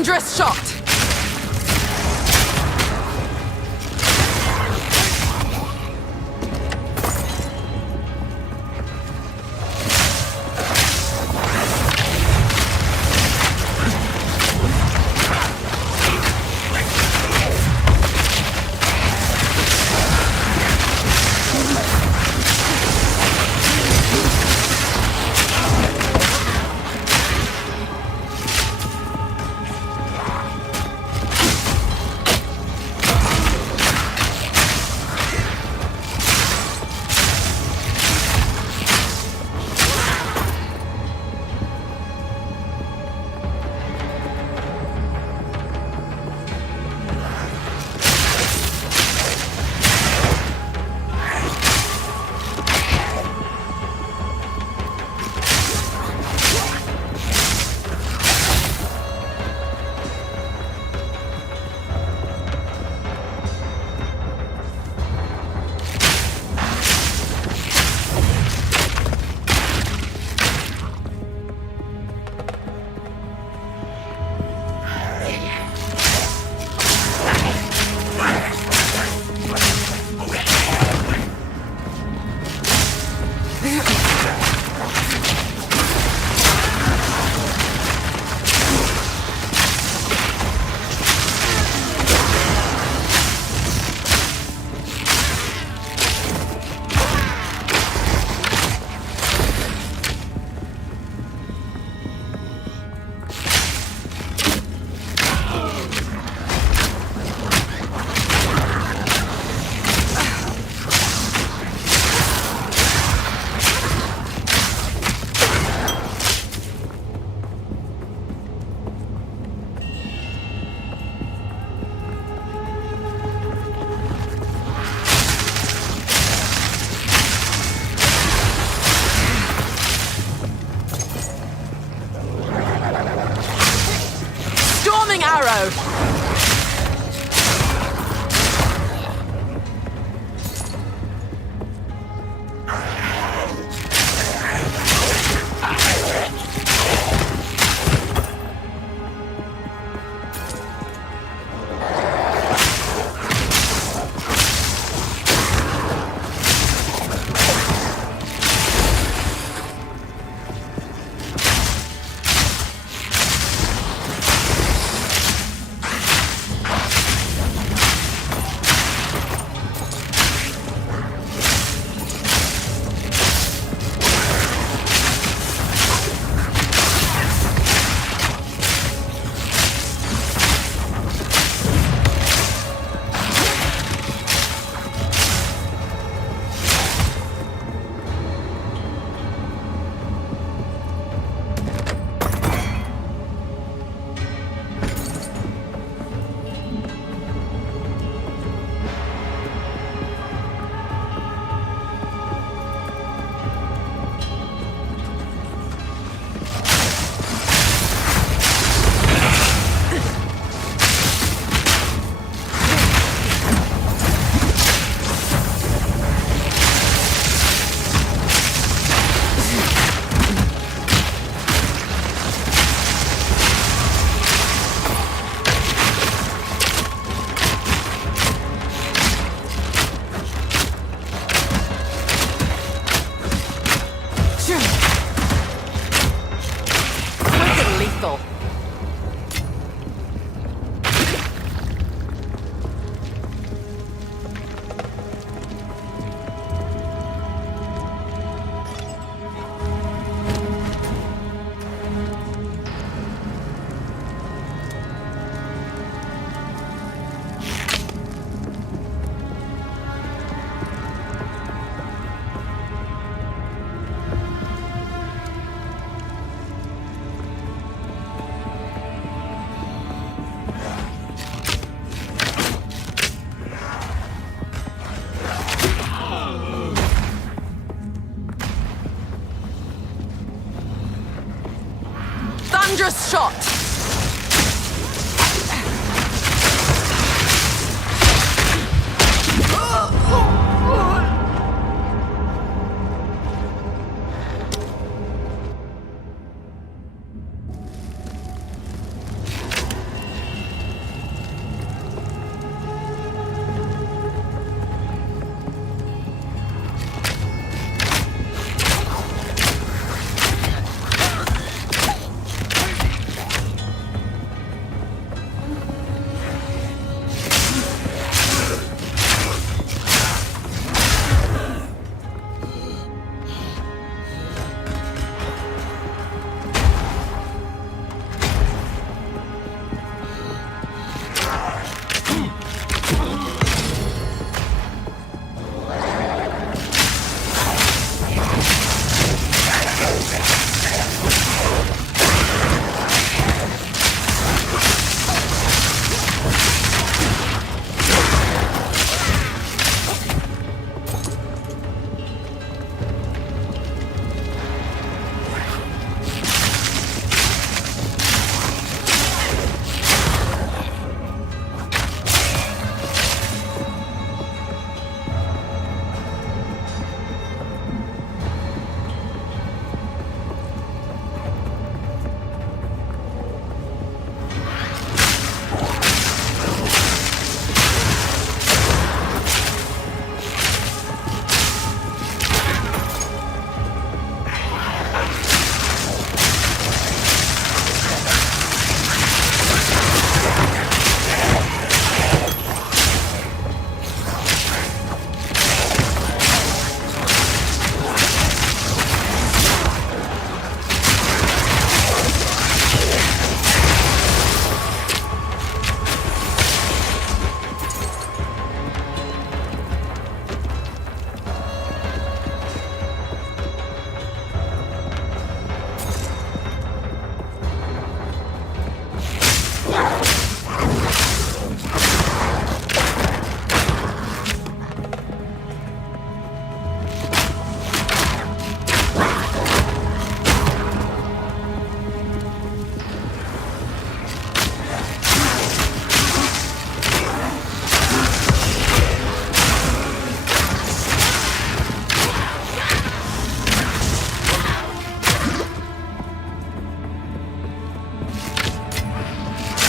Thunderous shot! Arrow! shot!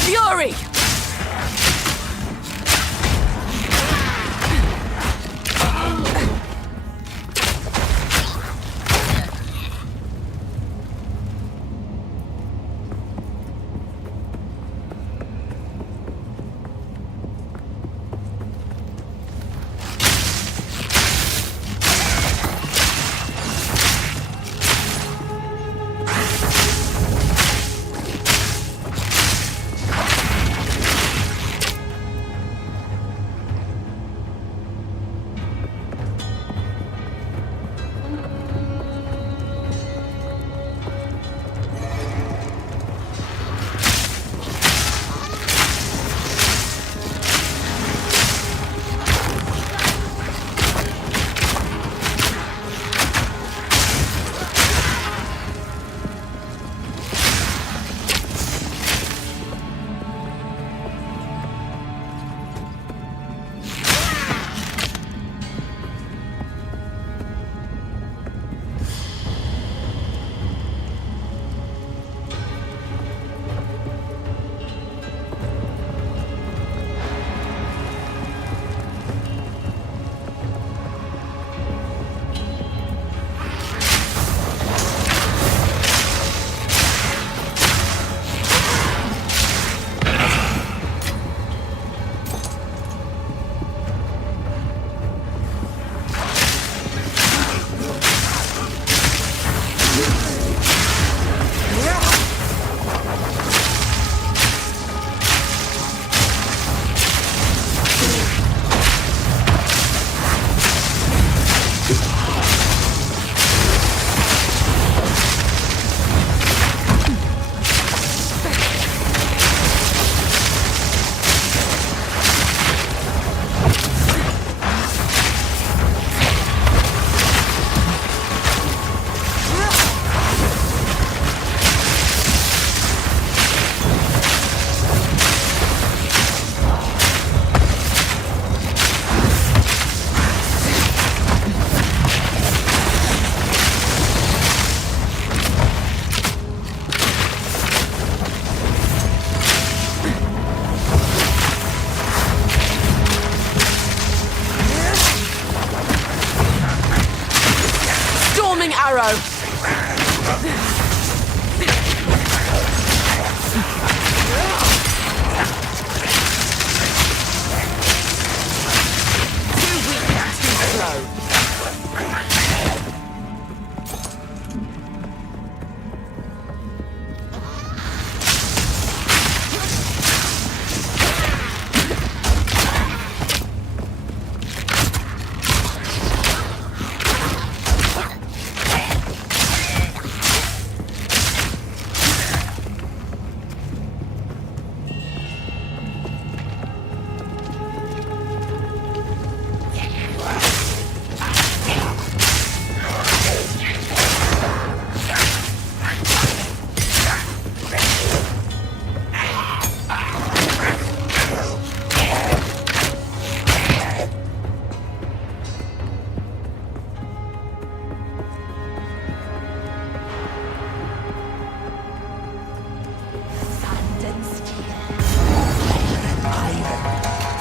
Fury!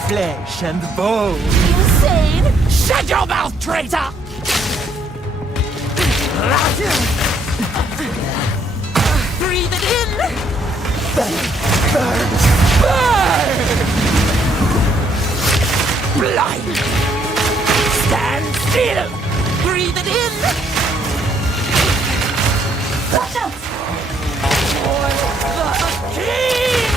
Flesh and bone. Insane! Shut your mouth, traitor! Breathe it in! Burn! Blind! Stand still! Breathe it in! Watch out! For the king!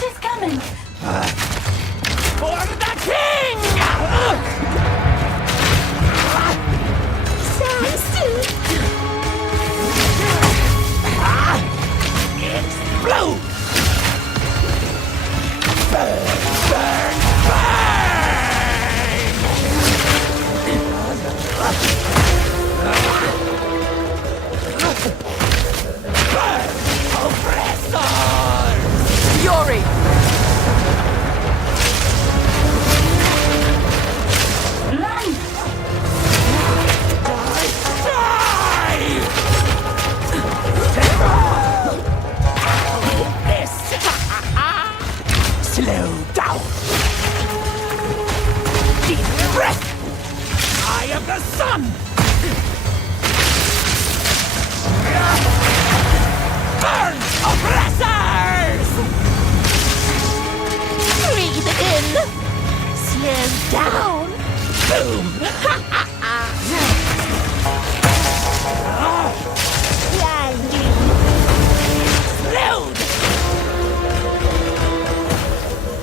She's coming! For the king! Stand still! Explode! Burn! Oppressors! Yuri! Slow down! Deep breath! Eye of the sun! Burn, oppressors! Breathe it in! Slow down! Boom! Blinding! Slowed!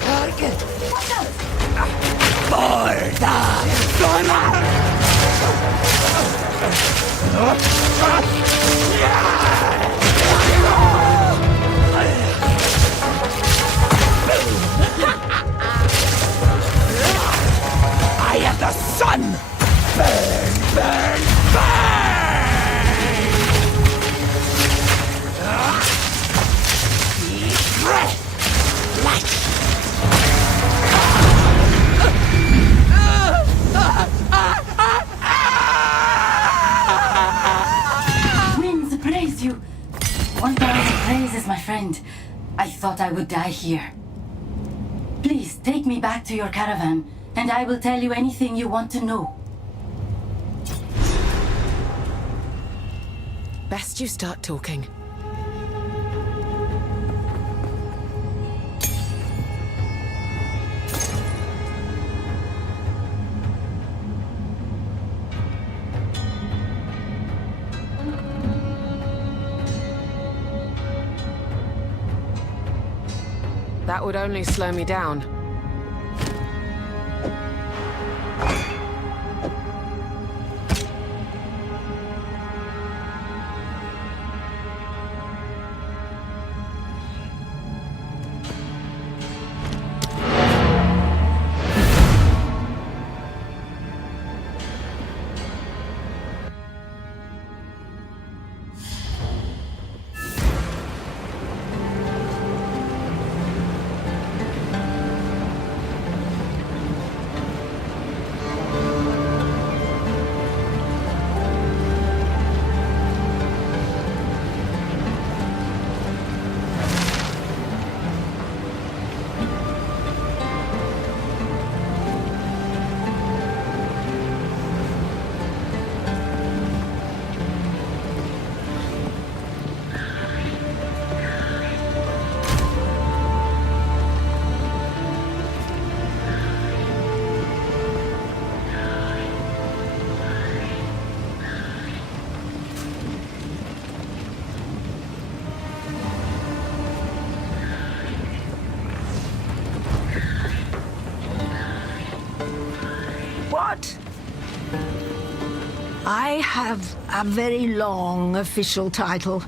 Target! For the I am the sun! Burn, burn, burn! Deep breath! Light! Winds praise you! 1,000 praises, my friend. I thought I would die here. Please, take me back to your caravan, and I will tell you anything you want to know. Best you start talking. That would only slow me down. I have a very long official title,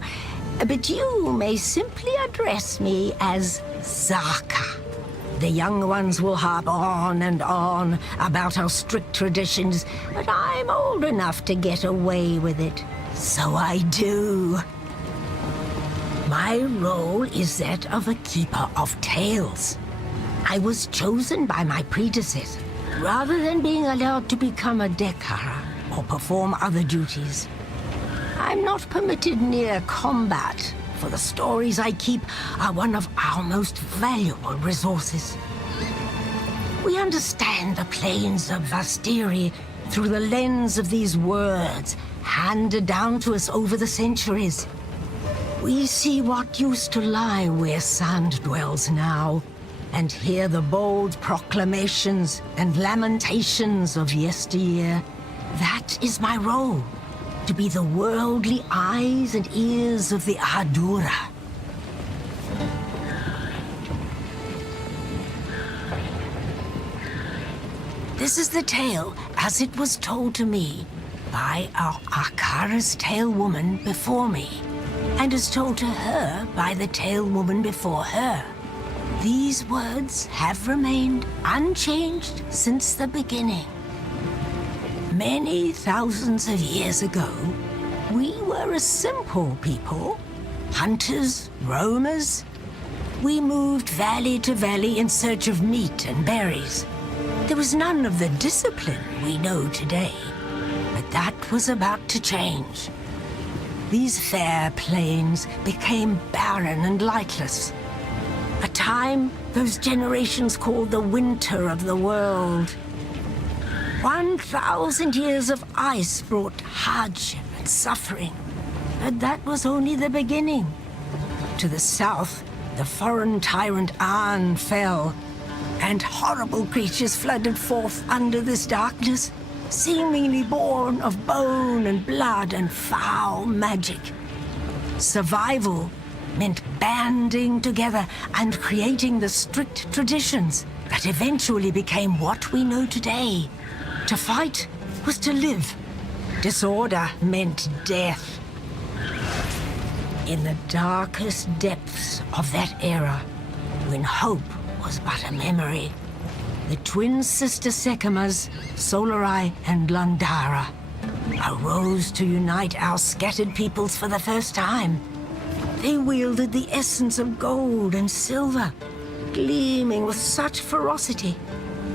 but you may simply address me as Zaka. The young ones will harp on and on about our strict traditions, but I'm old enough to get away with it. So I do. My role is that of a keeper of tales. I was chosen by my predecessor, rather than being allowed to become a Dekara or perform other duties. I'm not permitted near combat, for the stories I keep are one of our most valuable resources. We understand the plains of Vastiri through the lens of these words handed down to us over the centuries. We see what used to lie where sand dwells now, and hear the bold proclamations and lamentations of yesteryear. That is my role, to be the worldly eyes and ears of the Ahadura. This is the tale as it was told to me by our Akara's Tale Woman before me, and as told to her by the Tale Woman before her. These words have remained unchanged since the beginning. Many thousands of years ago, we were a simple people, hunters, roamers. We moved valley to valley in search of meat and berries. There was none of the discipline we know today, but that was about to change. These fair plains became barren and lightless. A time those generations called the winter of the world. 1,000 years of ice brought hardship and suffering, but that was only the beginning. To the south, the foreign tyrant An fell, and horrible creatures flooded forth under this darkness, seemingly born of bone and blood and foul magic. Survival meant banding together and creating the strict traditions that eventually became what we know today. To fight was to live. Disorder meant death. In the darkest depths of that era, when hope was but a memory, the twin sister Sekimas, Solarai and Landara, arose to unite our scattered peoples for the first time. They wielded the essence of gold and silver, gleaming with such ferocity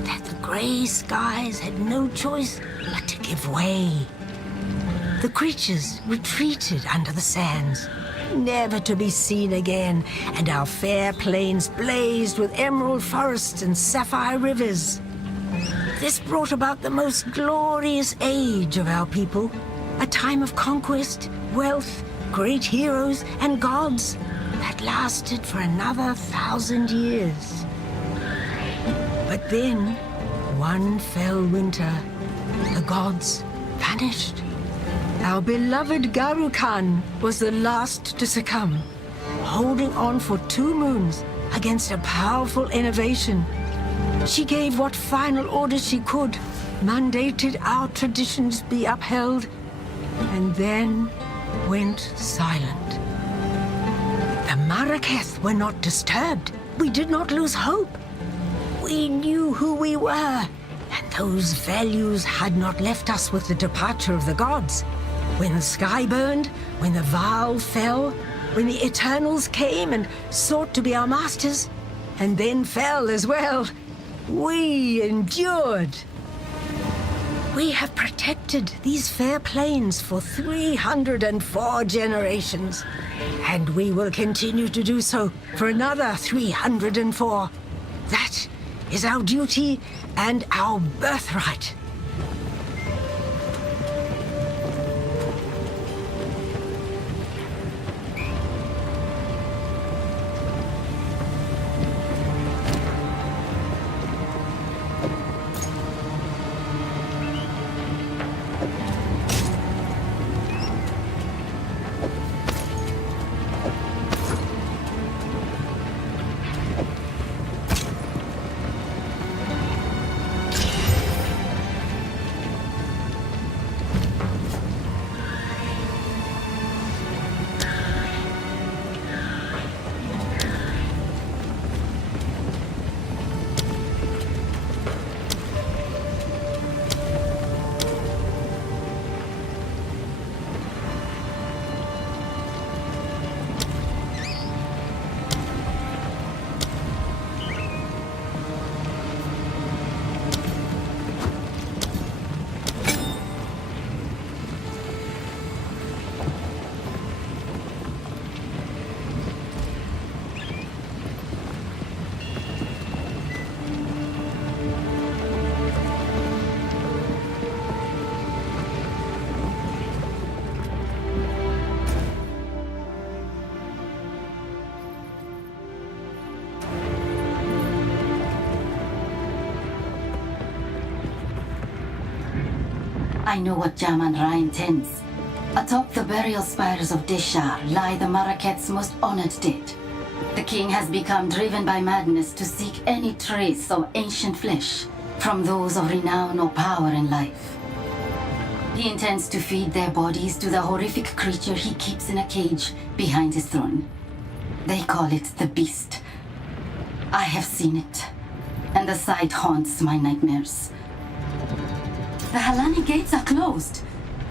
that the grey skies had no choice but to give way. The creatures retreated under the sands, never to be seen again, and our fair plains blazed with emerald forests and sapphire rivers. This brought about the most glorious age of our people, a time of conquest, wealth, great heroes, and gods that lasted for another 1,000 years. But then, one fell winter, the gods vanished. Our beloved Garukan was the last to succumb, holding on for 2 moons against a powerful innovation. She gave what final orders she could, mandated our traditions be upheld, and then went silent. The Maraketh were not disturbed. We did not lose hope. We knew who we were, and those values had not left us with the departure of the gods. When the sky burned, when the Vaal fell, when the Eternals came and sought to be our masters, and then fell as well, we endured. We have protected these fair plains for 304 generations, and we will continue to do so for another 304. That is our duty and our birthright. I know what Jaman Ra intends. Atop the burial spires of Deshar lie the Maraketh's most honored dead. The king has become driven by madness to seek any trace of ancient flesh from those of renown or power in life. He intends to feed their bodies to the horrific creature he keeps in a cage behind his throne. They call it the Beast. I have seen it, and the sight haunts my nightmares. The Halani gates are closed.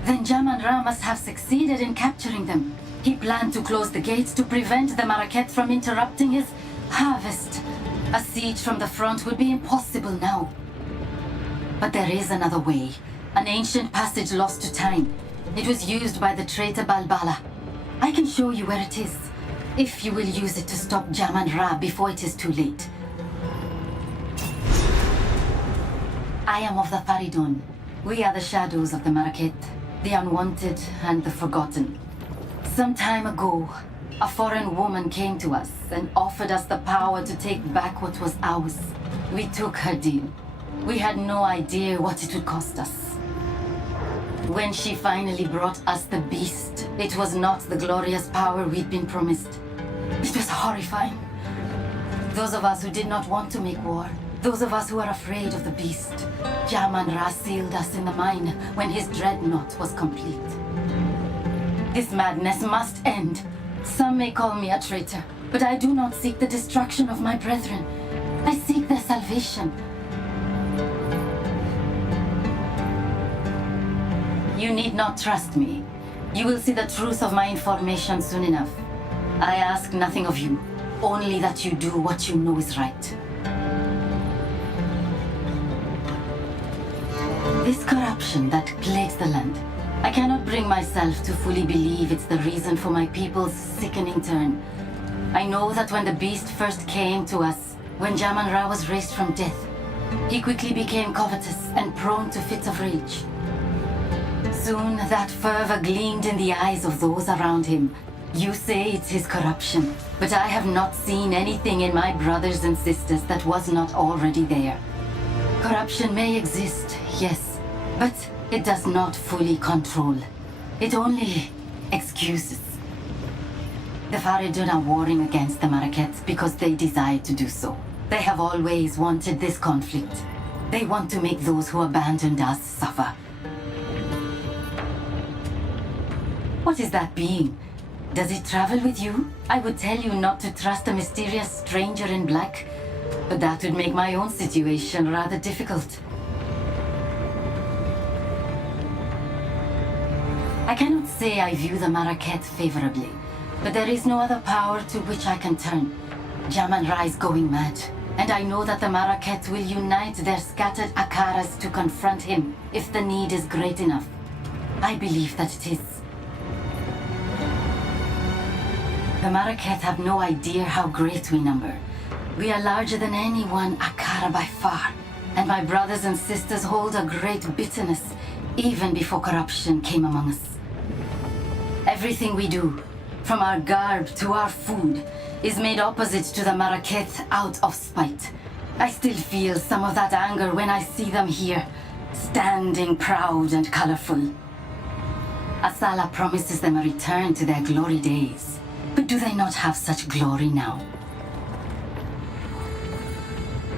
Then Jaman Ra must have succeeded in capturing them. He planned to close the gates to prevent the Maraketh from interrupting his harvest. A siege from the front would be impossible now. But there is another way. An ancient passage lost to time. It was used by the traitor Balbala. I can show you where it is, if you will use it to stop Jaman Ra before it is too late. I am of the Faridun. We are the shadows of the Maraketh, the unwanted and the forgotten. Some time ago, a foreign woman came to us and offered us the power to take back what was ours. We took her deal. We had no idea what it would cost us. When she finally brought us the Beast, it was not the glorious power we'd been promised. It was horrifying. Those of us who did not want to make war, those of us who are afraid of the Beast, Jaman Ra sealed us in the mine when his dreadnought was complete. This madness must end. Some may call me a traitor, but I do not seek the destruction of my brethren. I seek their salvation. You need not trust me. You will see the truth of my information soon enough. I ask nothing of you, only that you do what you know is right. This corruption that plagues the land, I cannot bring myself to fully believe it's the reason for my people's sickening turn. I know that when the Beast first came to us, when Jaman Ra was raised from death, he quickly became covetous and prone to fits of rage. Soon that fervor gleamed in the eyes of those around him. You say it's his corruption, but I have not seen anything in my brothers and sisters that was not already there. Corruption may exist, yes, but it does not fully control. It only excuses. The Faridun are warring against the Maraketh because they desire to do so. They have always wanted this conflict. They want to make those who abandoned us suffer. What is that being? Does it travel with you? I would tell you not to trust a mysterious stranger in black, but that would make my own situation rather difficult. I cannot say I view the Maraketh favorably, but there is no other power to which I can turn. Jaman Ra is going mad, and I know that the Maraketh will unite their scattered Akaras to confront him if the need is great enough. I believe that it is. The Maraketh have no idea how great we number. We are larger than any one Akara by far, and my brothers and sisters hold a great bitterness, even before corruption came among us. Everything we do, from our garb to our food, is made opposite to the Maraketh out of spite. I still feel some of that anger when I see them here, standing proud and colorful. Asala promises them a return to their glory days. But do they not have such glory now?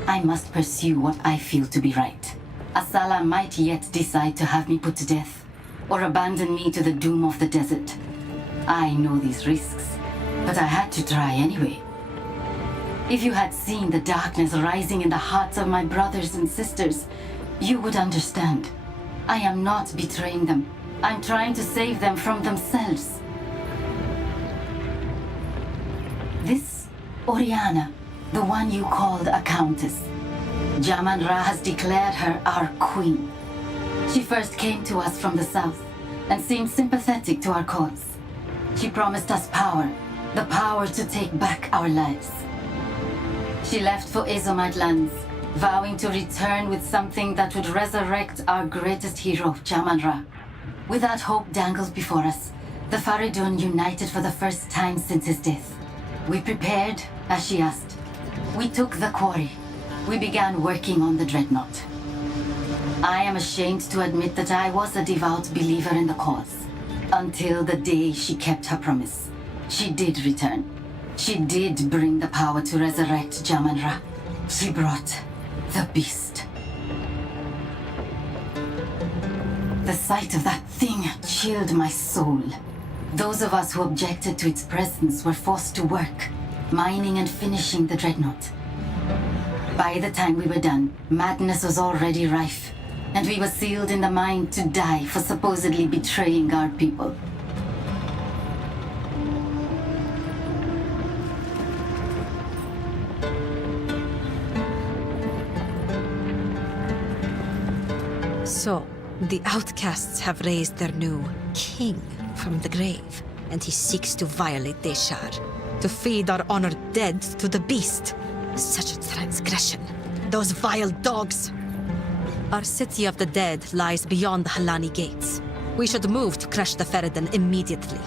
I must pursue what I feel to be right. Asala might yet decide to have me put to death, or abandon me to the doom of the desert. I know these risks, but I had to try anyway. If you had seen the darkness rising in the hearts of my brothers and sisters, you would understand. I am not betraying them. I'm trying to save them from themselves. This Oriana, the one you called a countess, Jaman Ra has declared her our queen. She first came to us from the south and seemed sympathetic to our cause. She promised us power, the power to take back our lives. She left for Azomite lands, vowing to return with something that would resurrect our greatest hero, Jaman Ra. With that hope dangled before us, the Faridun united for the first time since his death. We prepared, as she asked. We took the quarry. We began working on the dreadnought. I am ashamed to admit that I was a devout believer in the cause. Until the day she kept her promise. She did return. She did bring the power to resurrect Jamanra. She brought the beast. The sight of that thing chilled my soul. Those of us who objected to its presence were forced to work, mining and finishing the dreadnought. By the time we were done, madness was already rife, and we were sealed in the mine to die for supposedly betraying our people. So, the outcasts have raised their new king from the grave, and he seeks to violate Deshar, to feed our honored dead to the beast. Such a transgression. Those vile dogs! Our city of the dead lies beyond the Halani gates. We should move to crush the Ferridan immediately.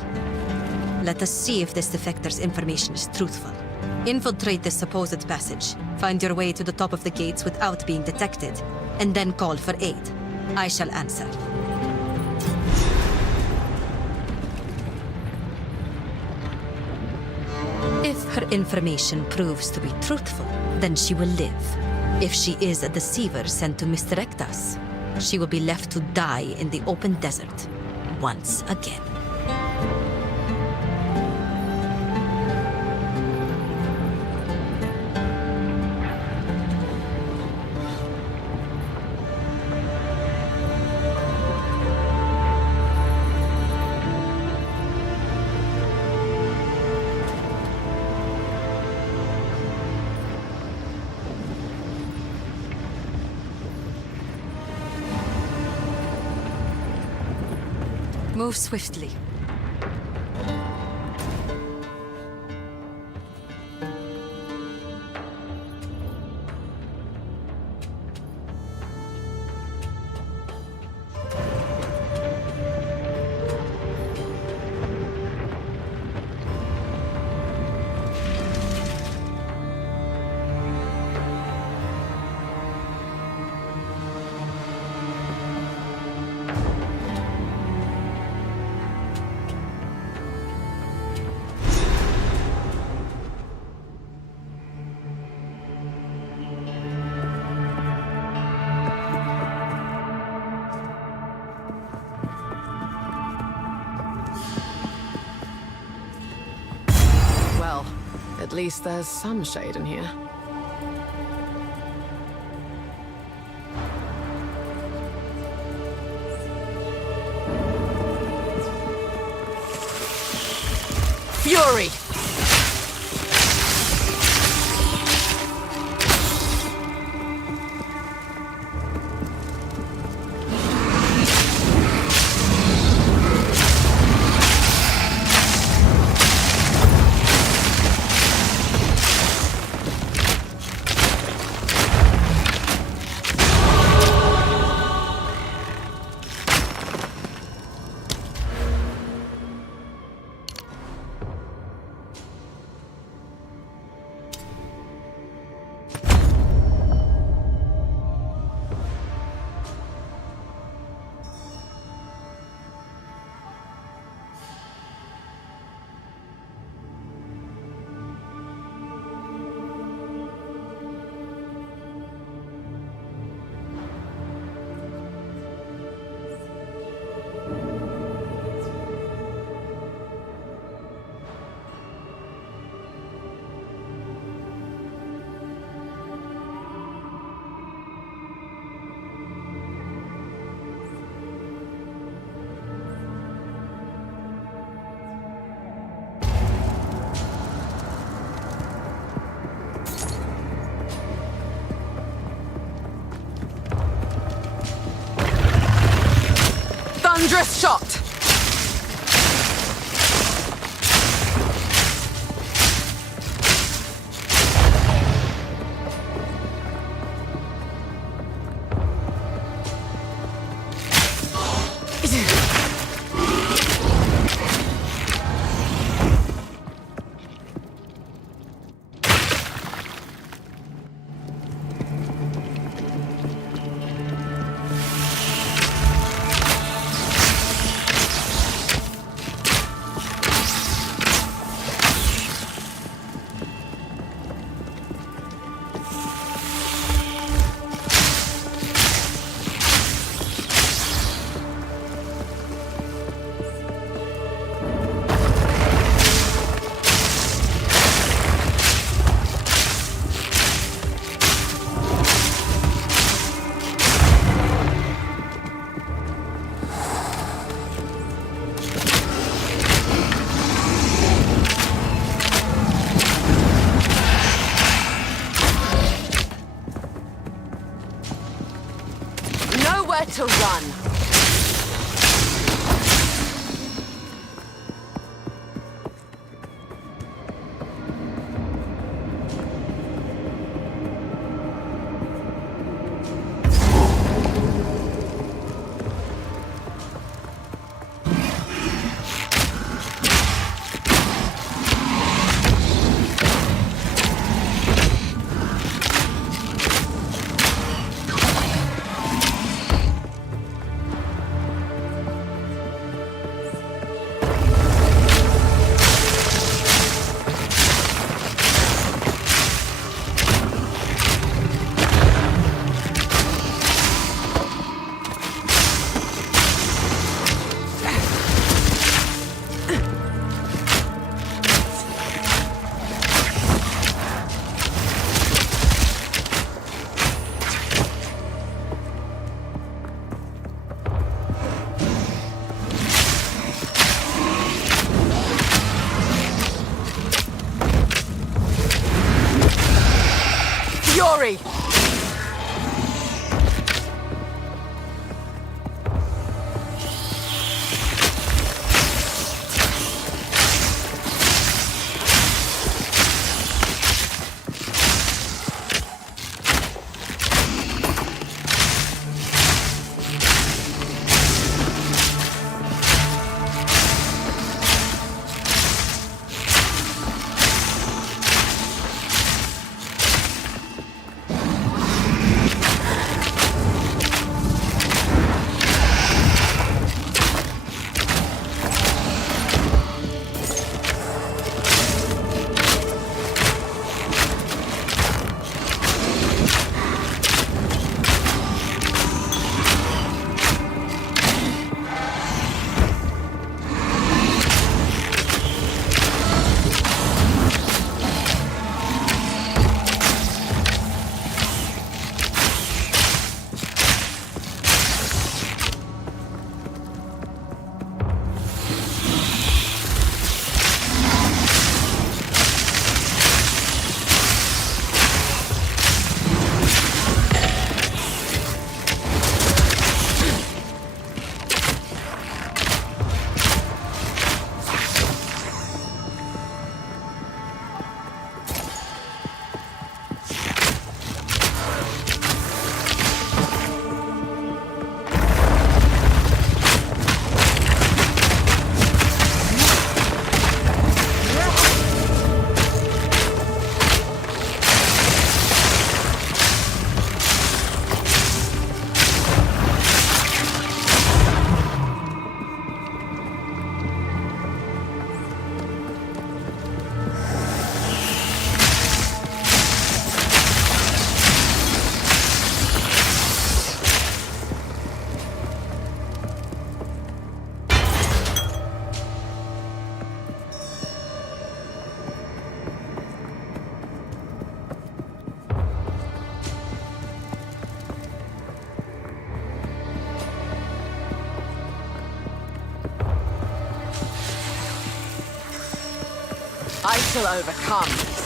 Let us see if this defector's information is truthful. Infiltrate this supposed passage, find your way to the top of the gates without being detected, and then call for aid. I shall answer. If her information proves to be truthful, then she will live. If she is a deceiver sent to misdirect us, she will be left to die in the open desert once again. Move swiftly. At least there's some shade in here. Fury! Thunderous shot! nowhere to run. Fury! I shall overcome.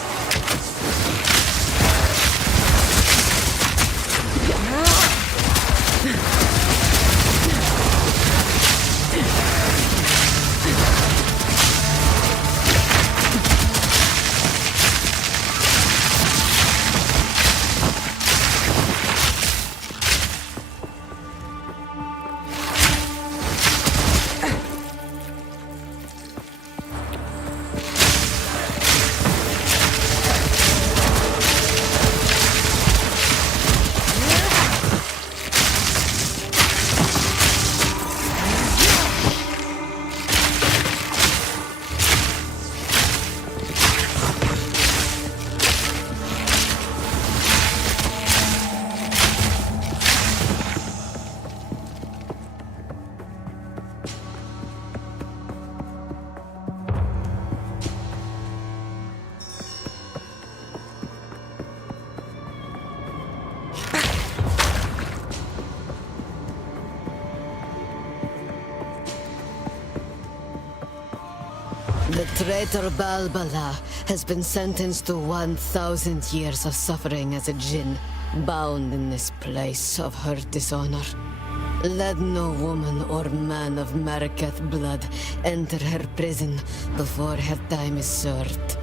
The traitor Balbala has been sentenced to 1,000 years of suffering as a djinn, bound in this place of her dishonor. Let no woman or man of Marikath blood enter her prison before her time is served.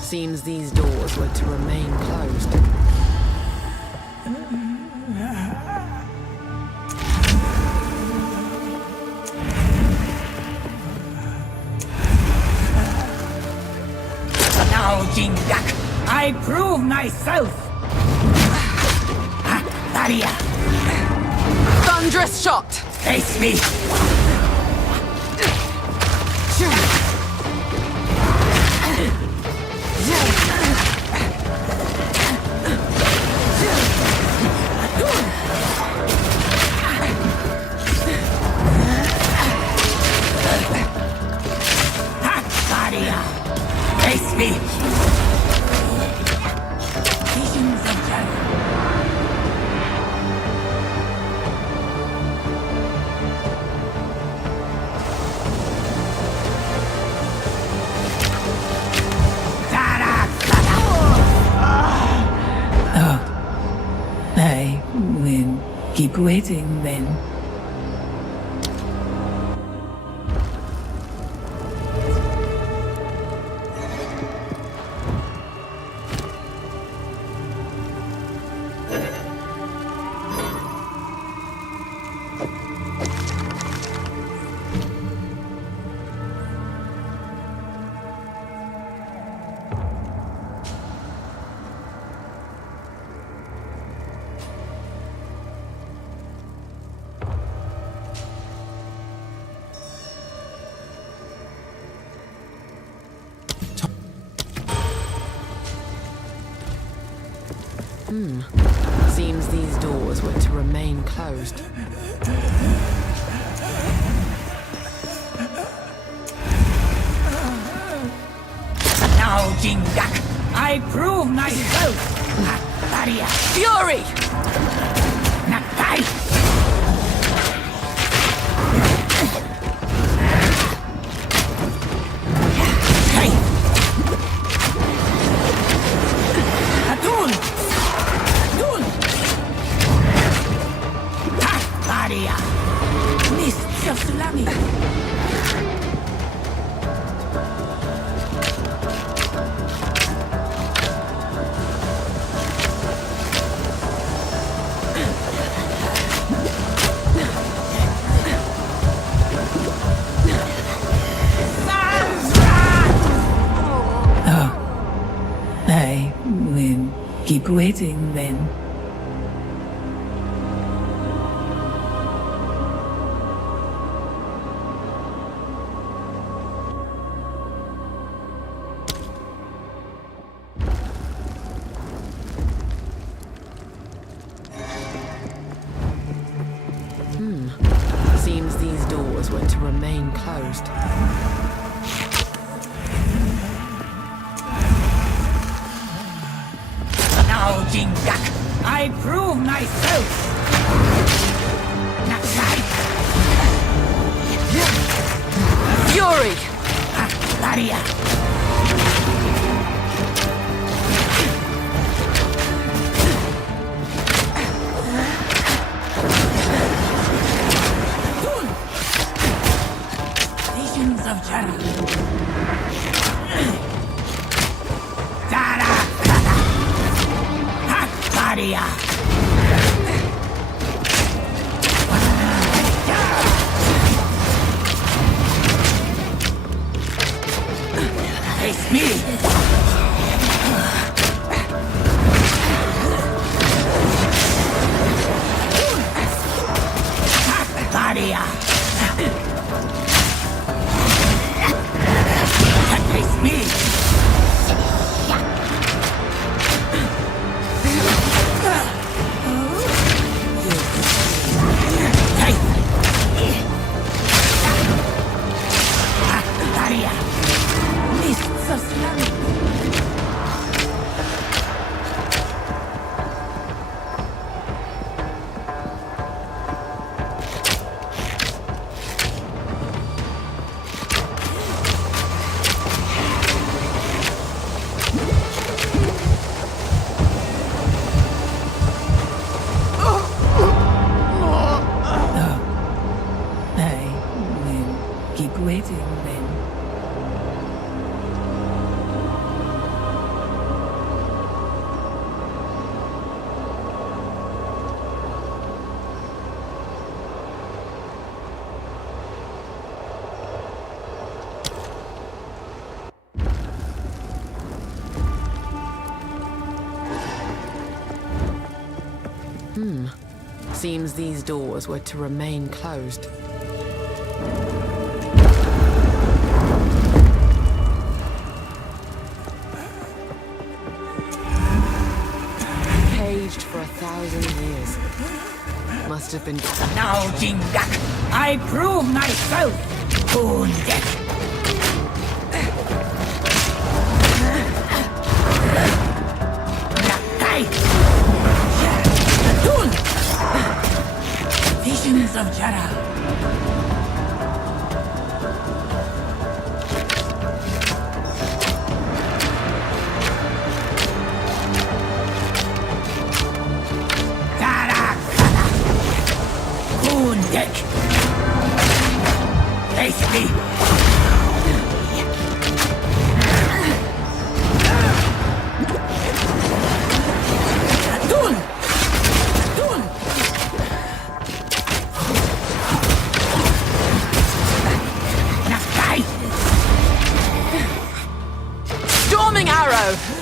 Seems these doors were to remain closed. Now, Jingdak, I prove myself! Barrier! Thunderous shot! Face me! Face me! Visions of Jannah. I will keep waiting then. Seems these doors were to remain closed. Now, Jingak, I prove myself! Nataria! Fury! Natai! Hey! Atun! Atun! Nataria! Mists of Tsunami! I will keep waiting then. Seems these doors were to remain closed. Now, Jingak, I prove myself! Natai! Fury! Daria! Visions of Jannah! Dara! Daria! Face me! Daria! Face me! Hey! Daria! Mists of Tsunami! I will keep waiting then. Seems these doors were to remain closed. Caged for 1,000 years. Must have been... Now, Jingak, I prove myself! Wounded! arrow!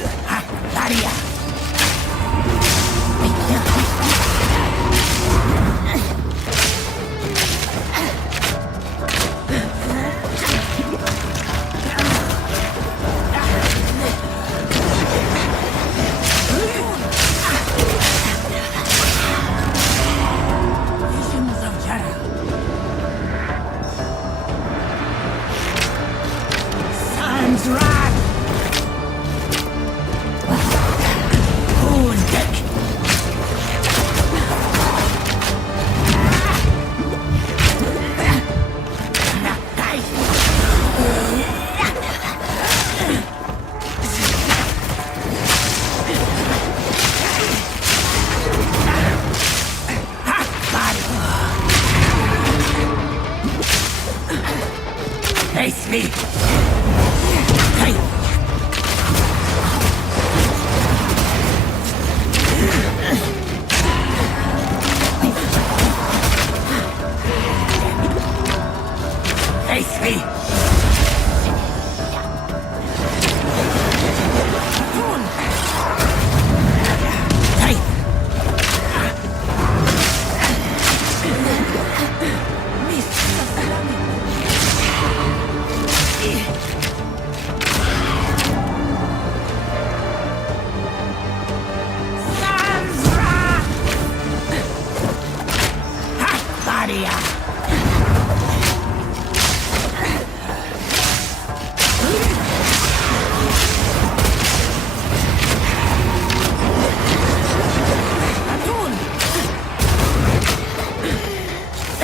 Face me! Face me!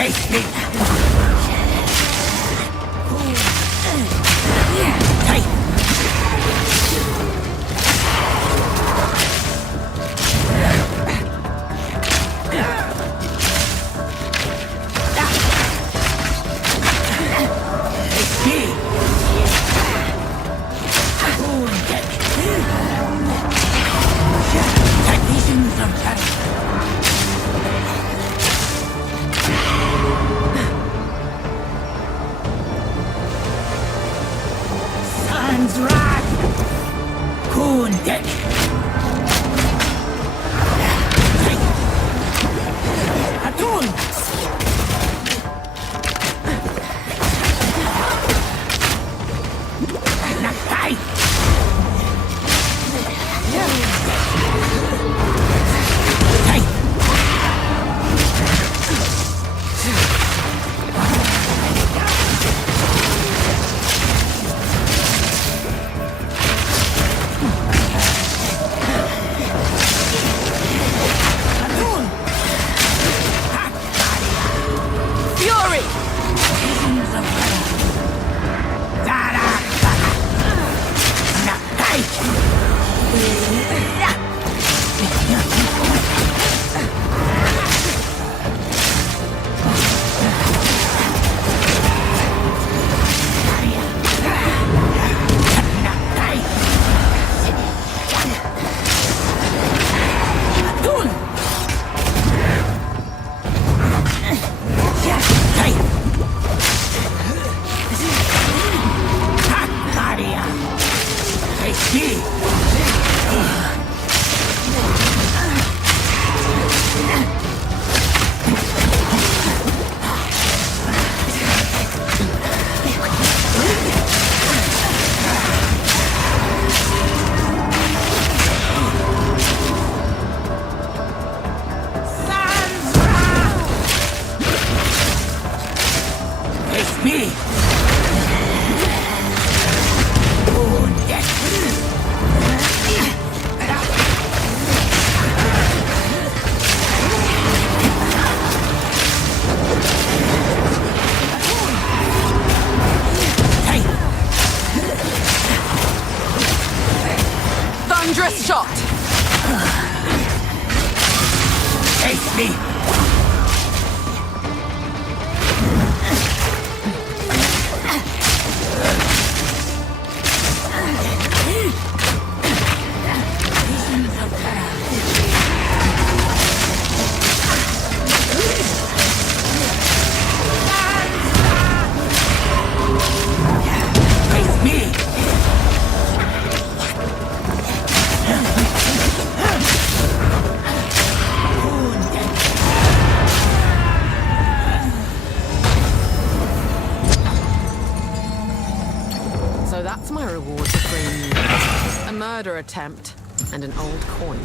Face me! Thunderous shot! Face me! Face me! That's my reward for freeing you. A murder attempt and an old coin.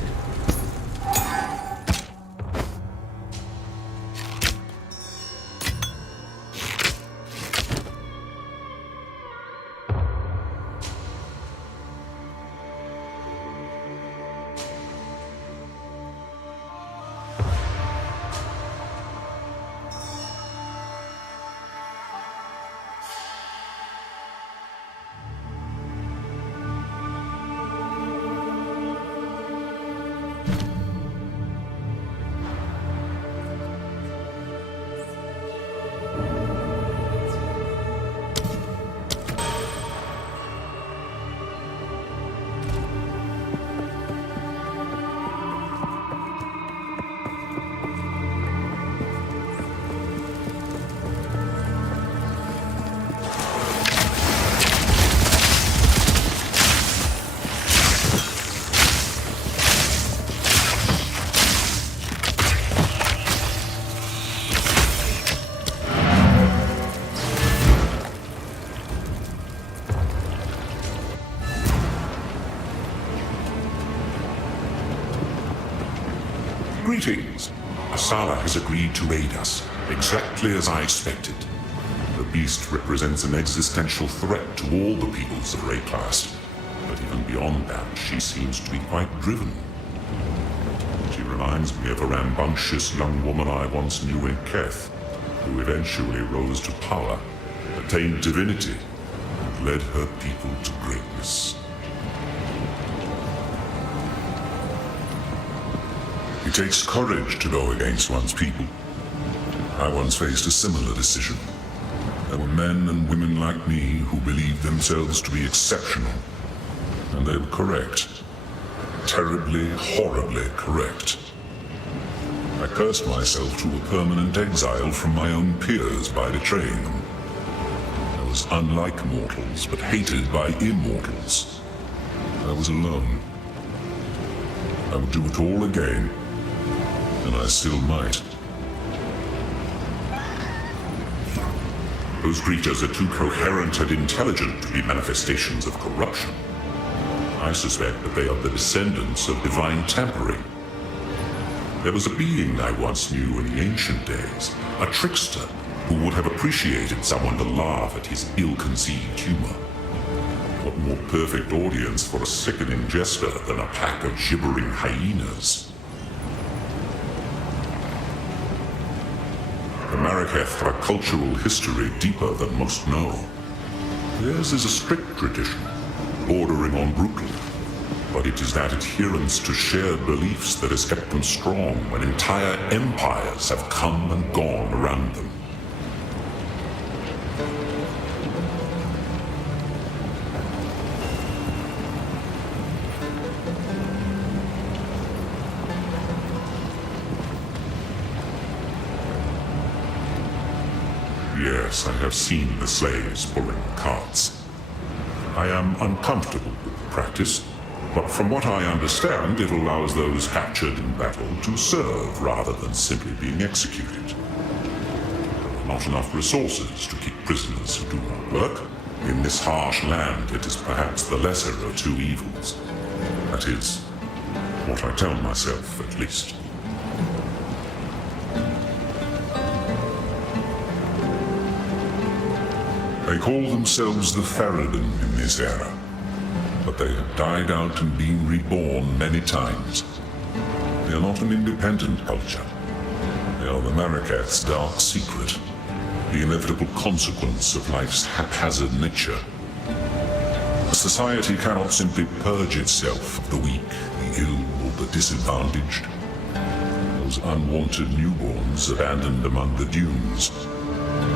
Greetings. Asala has agreed to aid us, exactly as I expected. The beast represents an existential threat to all the peoples of Rayclast. But even beyond that, she seems to be quite driven. She reminds me of a rambunctious young woman I once knew in Keth, who eventually rose to power, attained divinity, and led her people to greatness. It takes courage to go against one's people. I once faced a similar decision. There were men and women like me who believed themselves to be exceptional. And they were correct. Terribly, horribly correct. I cursed myself to a permanent exile from my own peers by betraying them. I was unlike mortals, but hated by immortals. I was alone. I would do it all again. And I still might. Those creatures are too coherent and intelligent to be manifestations of corruption. I suspect that they are the descendants of divine tampering. There was a being I once knew in the ancient days, a trickster, who would have appreciated someone to laugh at his ill-conceived humor. What more perfect audience for a sickening jester than a pack of gibbering hyenas? The Marraketh have a cultural history deeper than most know. Theirs is a strict tradition, bordering on brutal. But it is that adherence to shared beliefs that has kept them strong when entire empires have come and gone around them. Yes, I have seen the slaves pulling carts. I am uncomfortable with the practice, but from what I understand, it allows those captured in battle to serve rather than simply being executed. There are not enough resources to keep prisoners who do not work. In this harsh land, it is perhaps the lesser of two evils. That is, what I tell myself, at least. They call themselves the Ferelden in this era, but they have died out and been reborn many times. They are not an independent culture. They are the Marraketh's dark secret, the inevitable consequence of life's haphazard nature. A society cannot simply purge itself of the weak, the ill, or the disadvantaged. Those unwanted newborns abandoned among the dunes.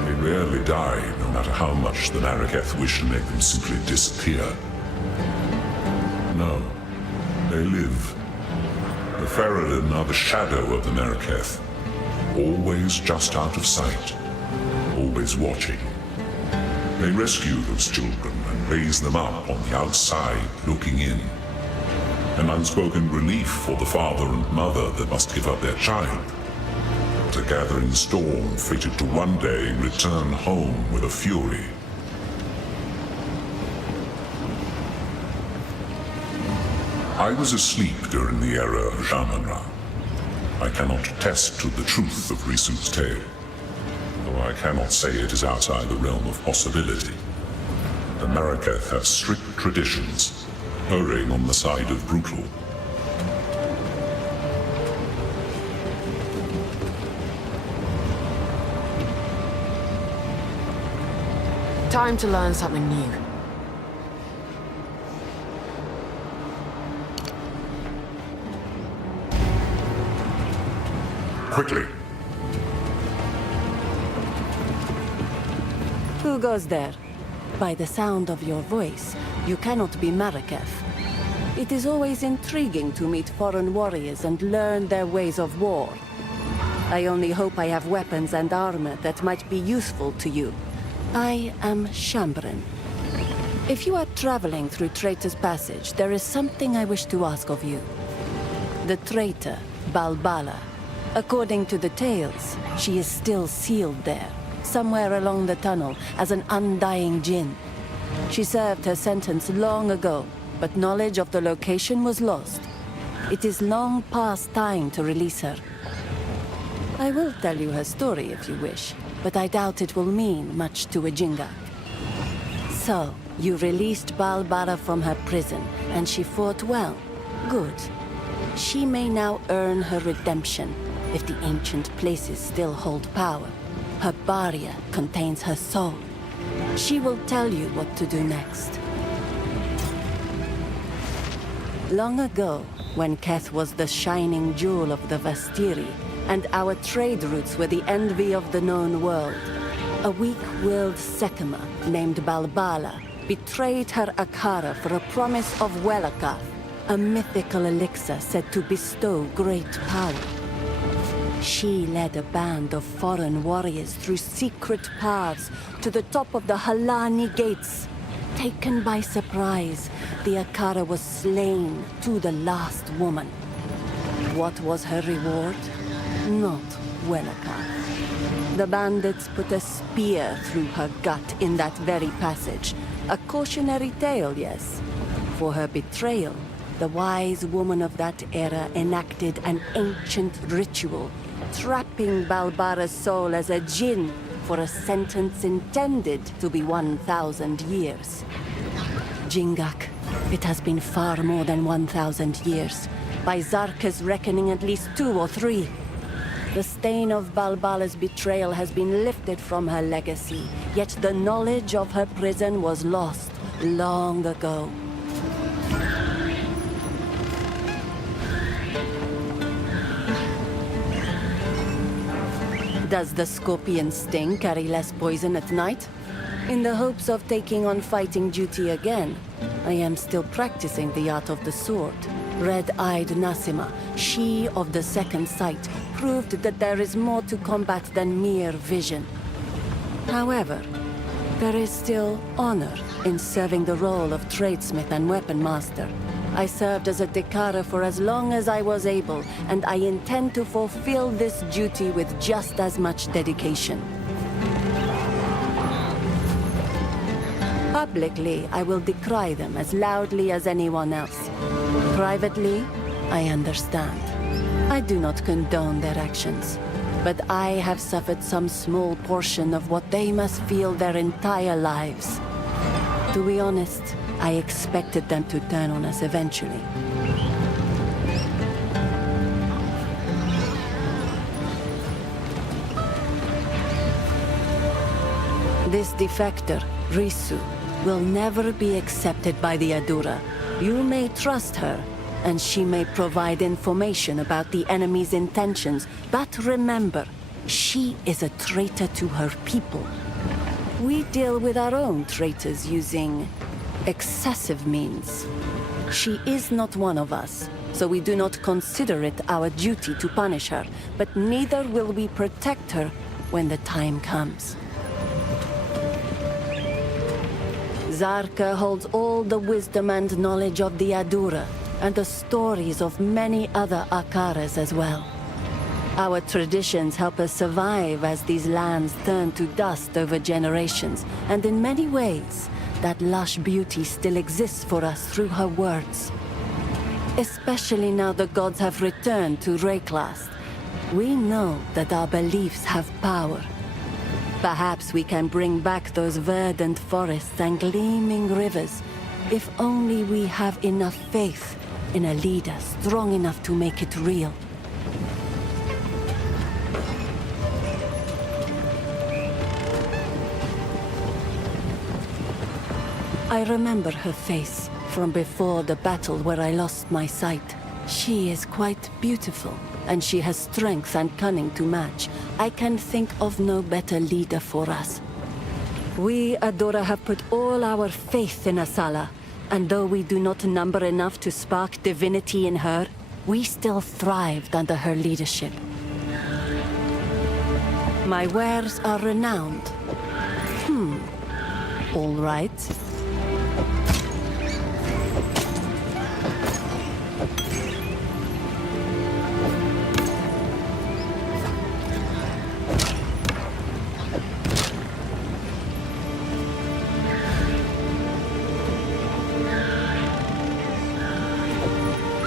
They rarely die, no matter how much the Marraketh wish to make them simply disappear. No, they live. The Ferelden are the shadow of the Marraketh, always just out of sight, always watching. They rescue those children and raise them up on the outside, looking in. An unspoken relief for the father and mother that must give up their child. A gathering storm fated to one day return home with a fury. I was asleep during the era of Shamanra. I cannot attest to the truth of Risu's tale, though I cannot say it is outside the realm of possibility. The Marraketh have strict traditions, erring on the side of brutal. Time to learn something new. Quickly. Who goes there? By the sound of your voice, you cannot be Marraketh. It is always intriguing to meet foreign warriors and learn their ways of war. I only hope I have weapons and armor that might be useful to you. I am Shambren. If you are traveling through Traitor's Passage, there is something I wish to ask of you. The traitor, Balbala. According to the tales, she is still sealed there, somewhere along the tunnel, as an undying djinn. She served her sentence long ago, but knowledge of the location was lost. It is long past time to release her. I will tell you her story if you wish, but I doubt it will mean much to a Jingak. So, you released Balbara from her prison, and she fought well. Good. She may now earn her redemption, if the ancient places still hold power. Her barrier contains her soul. She will tell you what to do next. Long ago, when Keth was the shining jewel of the Vastiri, and our trade routes were the envy of the known world, a weak-willed Sekema named Balbala betrayed her Akara for a promise of Welakath, a mythical elixir said to bestow great power. She led a band of foreign warriors through secret paths to the top of the Halani gates. Taken by surprise, the Akara was slain to the last woman. What was her reward? Not Welakath. The bandits put a spear through her gut in that very passage. A cautionary tale, yes. For her betrayal, the wise woman of that era enacted an ancient ritual, trapping Balbara's soul as a djinn for a sentence intended to be 1,000 years. Jingak, it has been far more than 1,000 years. By Zarka's reckoning, at least 2 or 3. The stain of Balbala's betrayal has been lifted from her legacy, yet the knowledge of her prison was lost long ago. Does the scorpion sting carry less poison at night? In the hopes of taking on fighting duty again, I am still practicing the art of the sword. Red-eyed Nasima, she of the second sight, proved that there is more to combat than mere vision. However, there is still honor in serving the role of tradesmith and weapon master. I served as a Dekara for as long as I was able, and I intend to fulfill this duty with just as much dedication. Publicly, I will decry them as loudly as anyone else. Privately, I understand. I do not condone their actions, but I have suffered some small portion of what they must feel their entire lives. To be honest, I expected them to turn on us eventually. This defector, Risu, will never be accepted by the Adura. You may trust her, and she may provide information about the enemy's intentions, but remember, she is a traitor to her people. We deal with our own traitors using excessive means. She is not one of us, so we do not consider it our duty to punish her, but neither will we protect her when the time comes. Zarka holds all the wisdom and knowledge of the Adura, and the stories of many other Akaras as well. Our traditions help us survive as these lands turn to dust over generations, and in many ways, that lush beauty still exists for us through her words. Especially now the gods have returned to Rayclast. We know that our beliefs have power. Perhaps we can bring back those verdant forests and gleaming rivers, if only we have enough faith in a leader strong enough to make it real. I remember her face from before the battle where I lost my sight. She is quite beautiful, and she has strength and cunning to match. I can think of no better leader for us. We, Adora, have put all our faith in Asala, and though we do not number enough to spark divinity in her, we still thrived under her leadership. My wares are renowned. All right.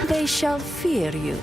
They shall fear you.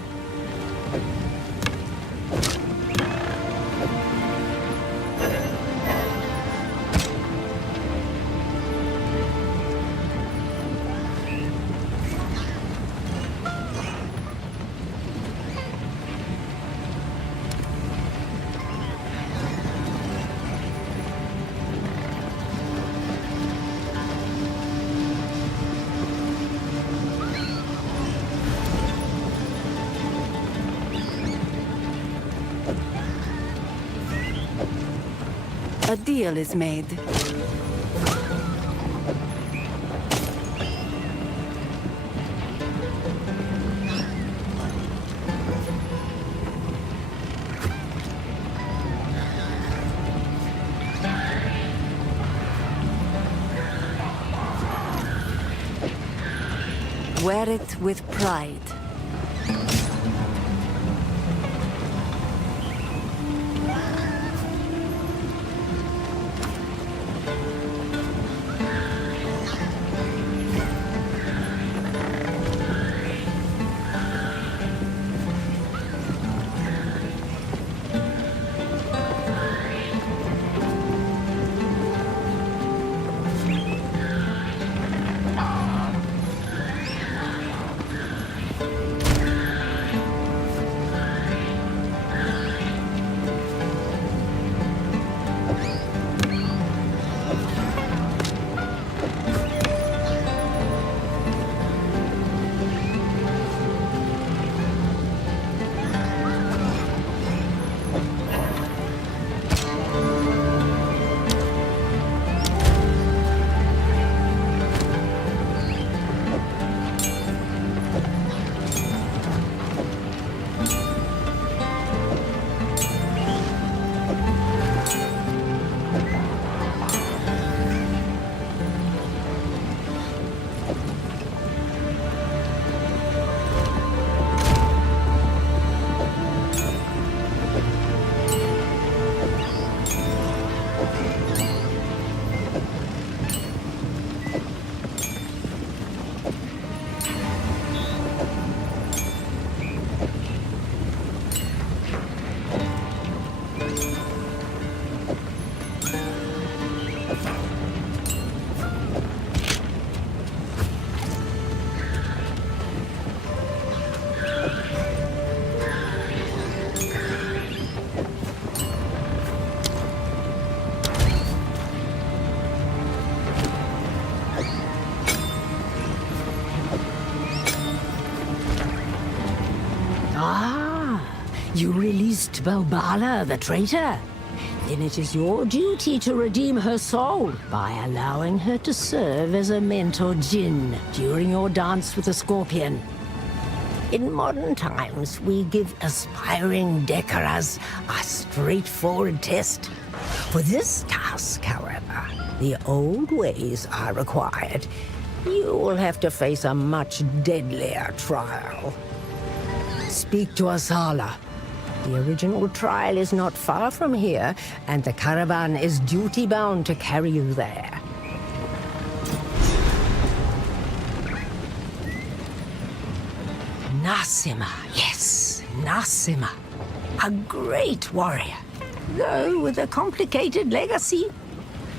A deal is made. Wear it with pride. You released Balbala, the traitor? Then it is your duty to redeem her soul by allowing her to serve as a mentor djinn during your dance with the scorpion. In modern times, we give aspiring Dekaras a straightforward test. For this task, however, the old ways are required. You will have to face a much deadlier trial. Speak to Asala. The original trial is not far from here, and the caravan is duty-bound to carry you there. Nasima, yes, Nasima. A great warrior, though with a complicated legacy.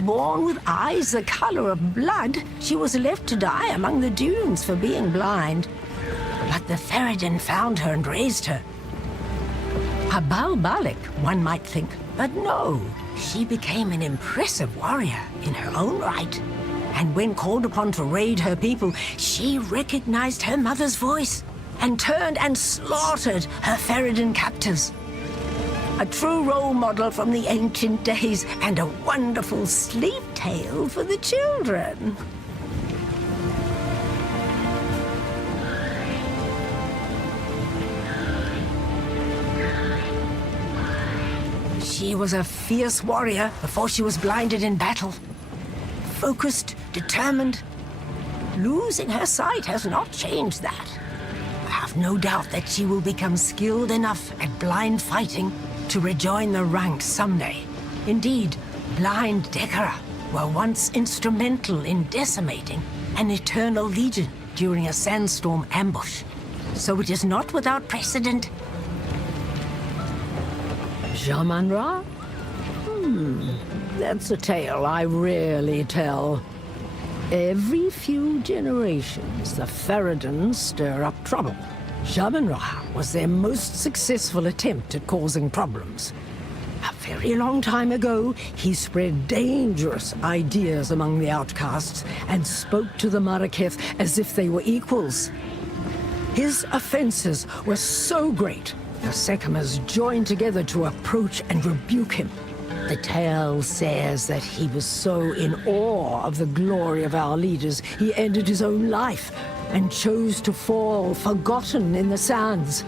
Born with eyes the color of blood, she was left to die among the dunes for being blind. But the Ferredin found her and raised her. A Balbalic, one might think, but no. She became an impressive warrior in her own right. And when called upon to raid her people, she recognized her mother's voice and turned and slaughtered her Ferredin captors. A true role model from the ancient days and a wonderful sleep tale for the children. She was a fierce warrior before she was blinded in battle. Focused, determined. Losing her sight has not changed that. I have no doubt that she will become skilled enough at blind fighting to rejoin the ranks someday. Indeed, blind Dekara were once instrumental in decimating an eternal legion during a sandstorm ambush. So it is not without precedent. Jamanra? That's a tale I rarely tell. Every few generations, the Ferredin stir up trouble. Jamanra was their most successful attempt at causing problems. A very long time ago, he spread dangerous ideas among the outcasts and spoke to the Maraketh as if they were equals. His offenses were so great, the Sekimas joined together to approach and rebuke him. The tale says that he was so in awe of the glory of our leaders, he ended his own life and chose to fall forgotten in the sands.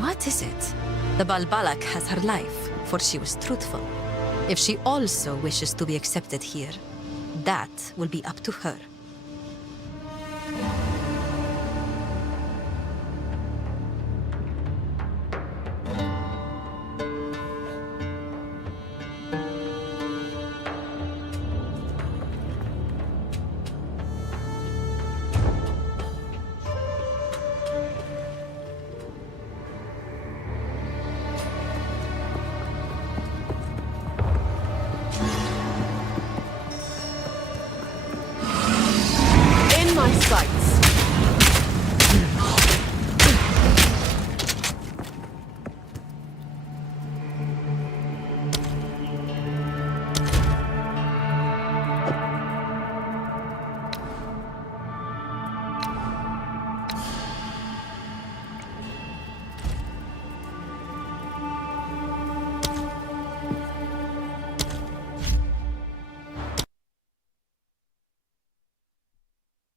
What is it? The Balbalak has her life, for she was truthful. If she also wishes to be accepted here, that will be up to her.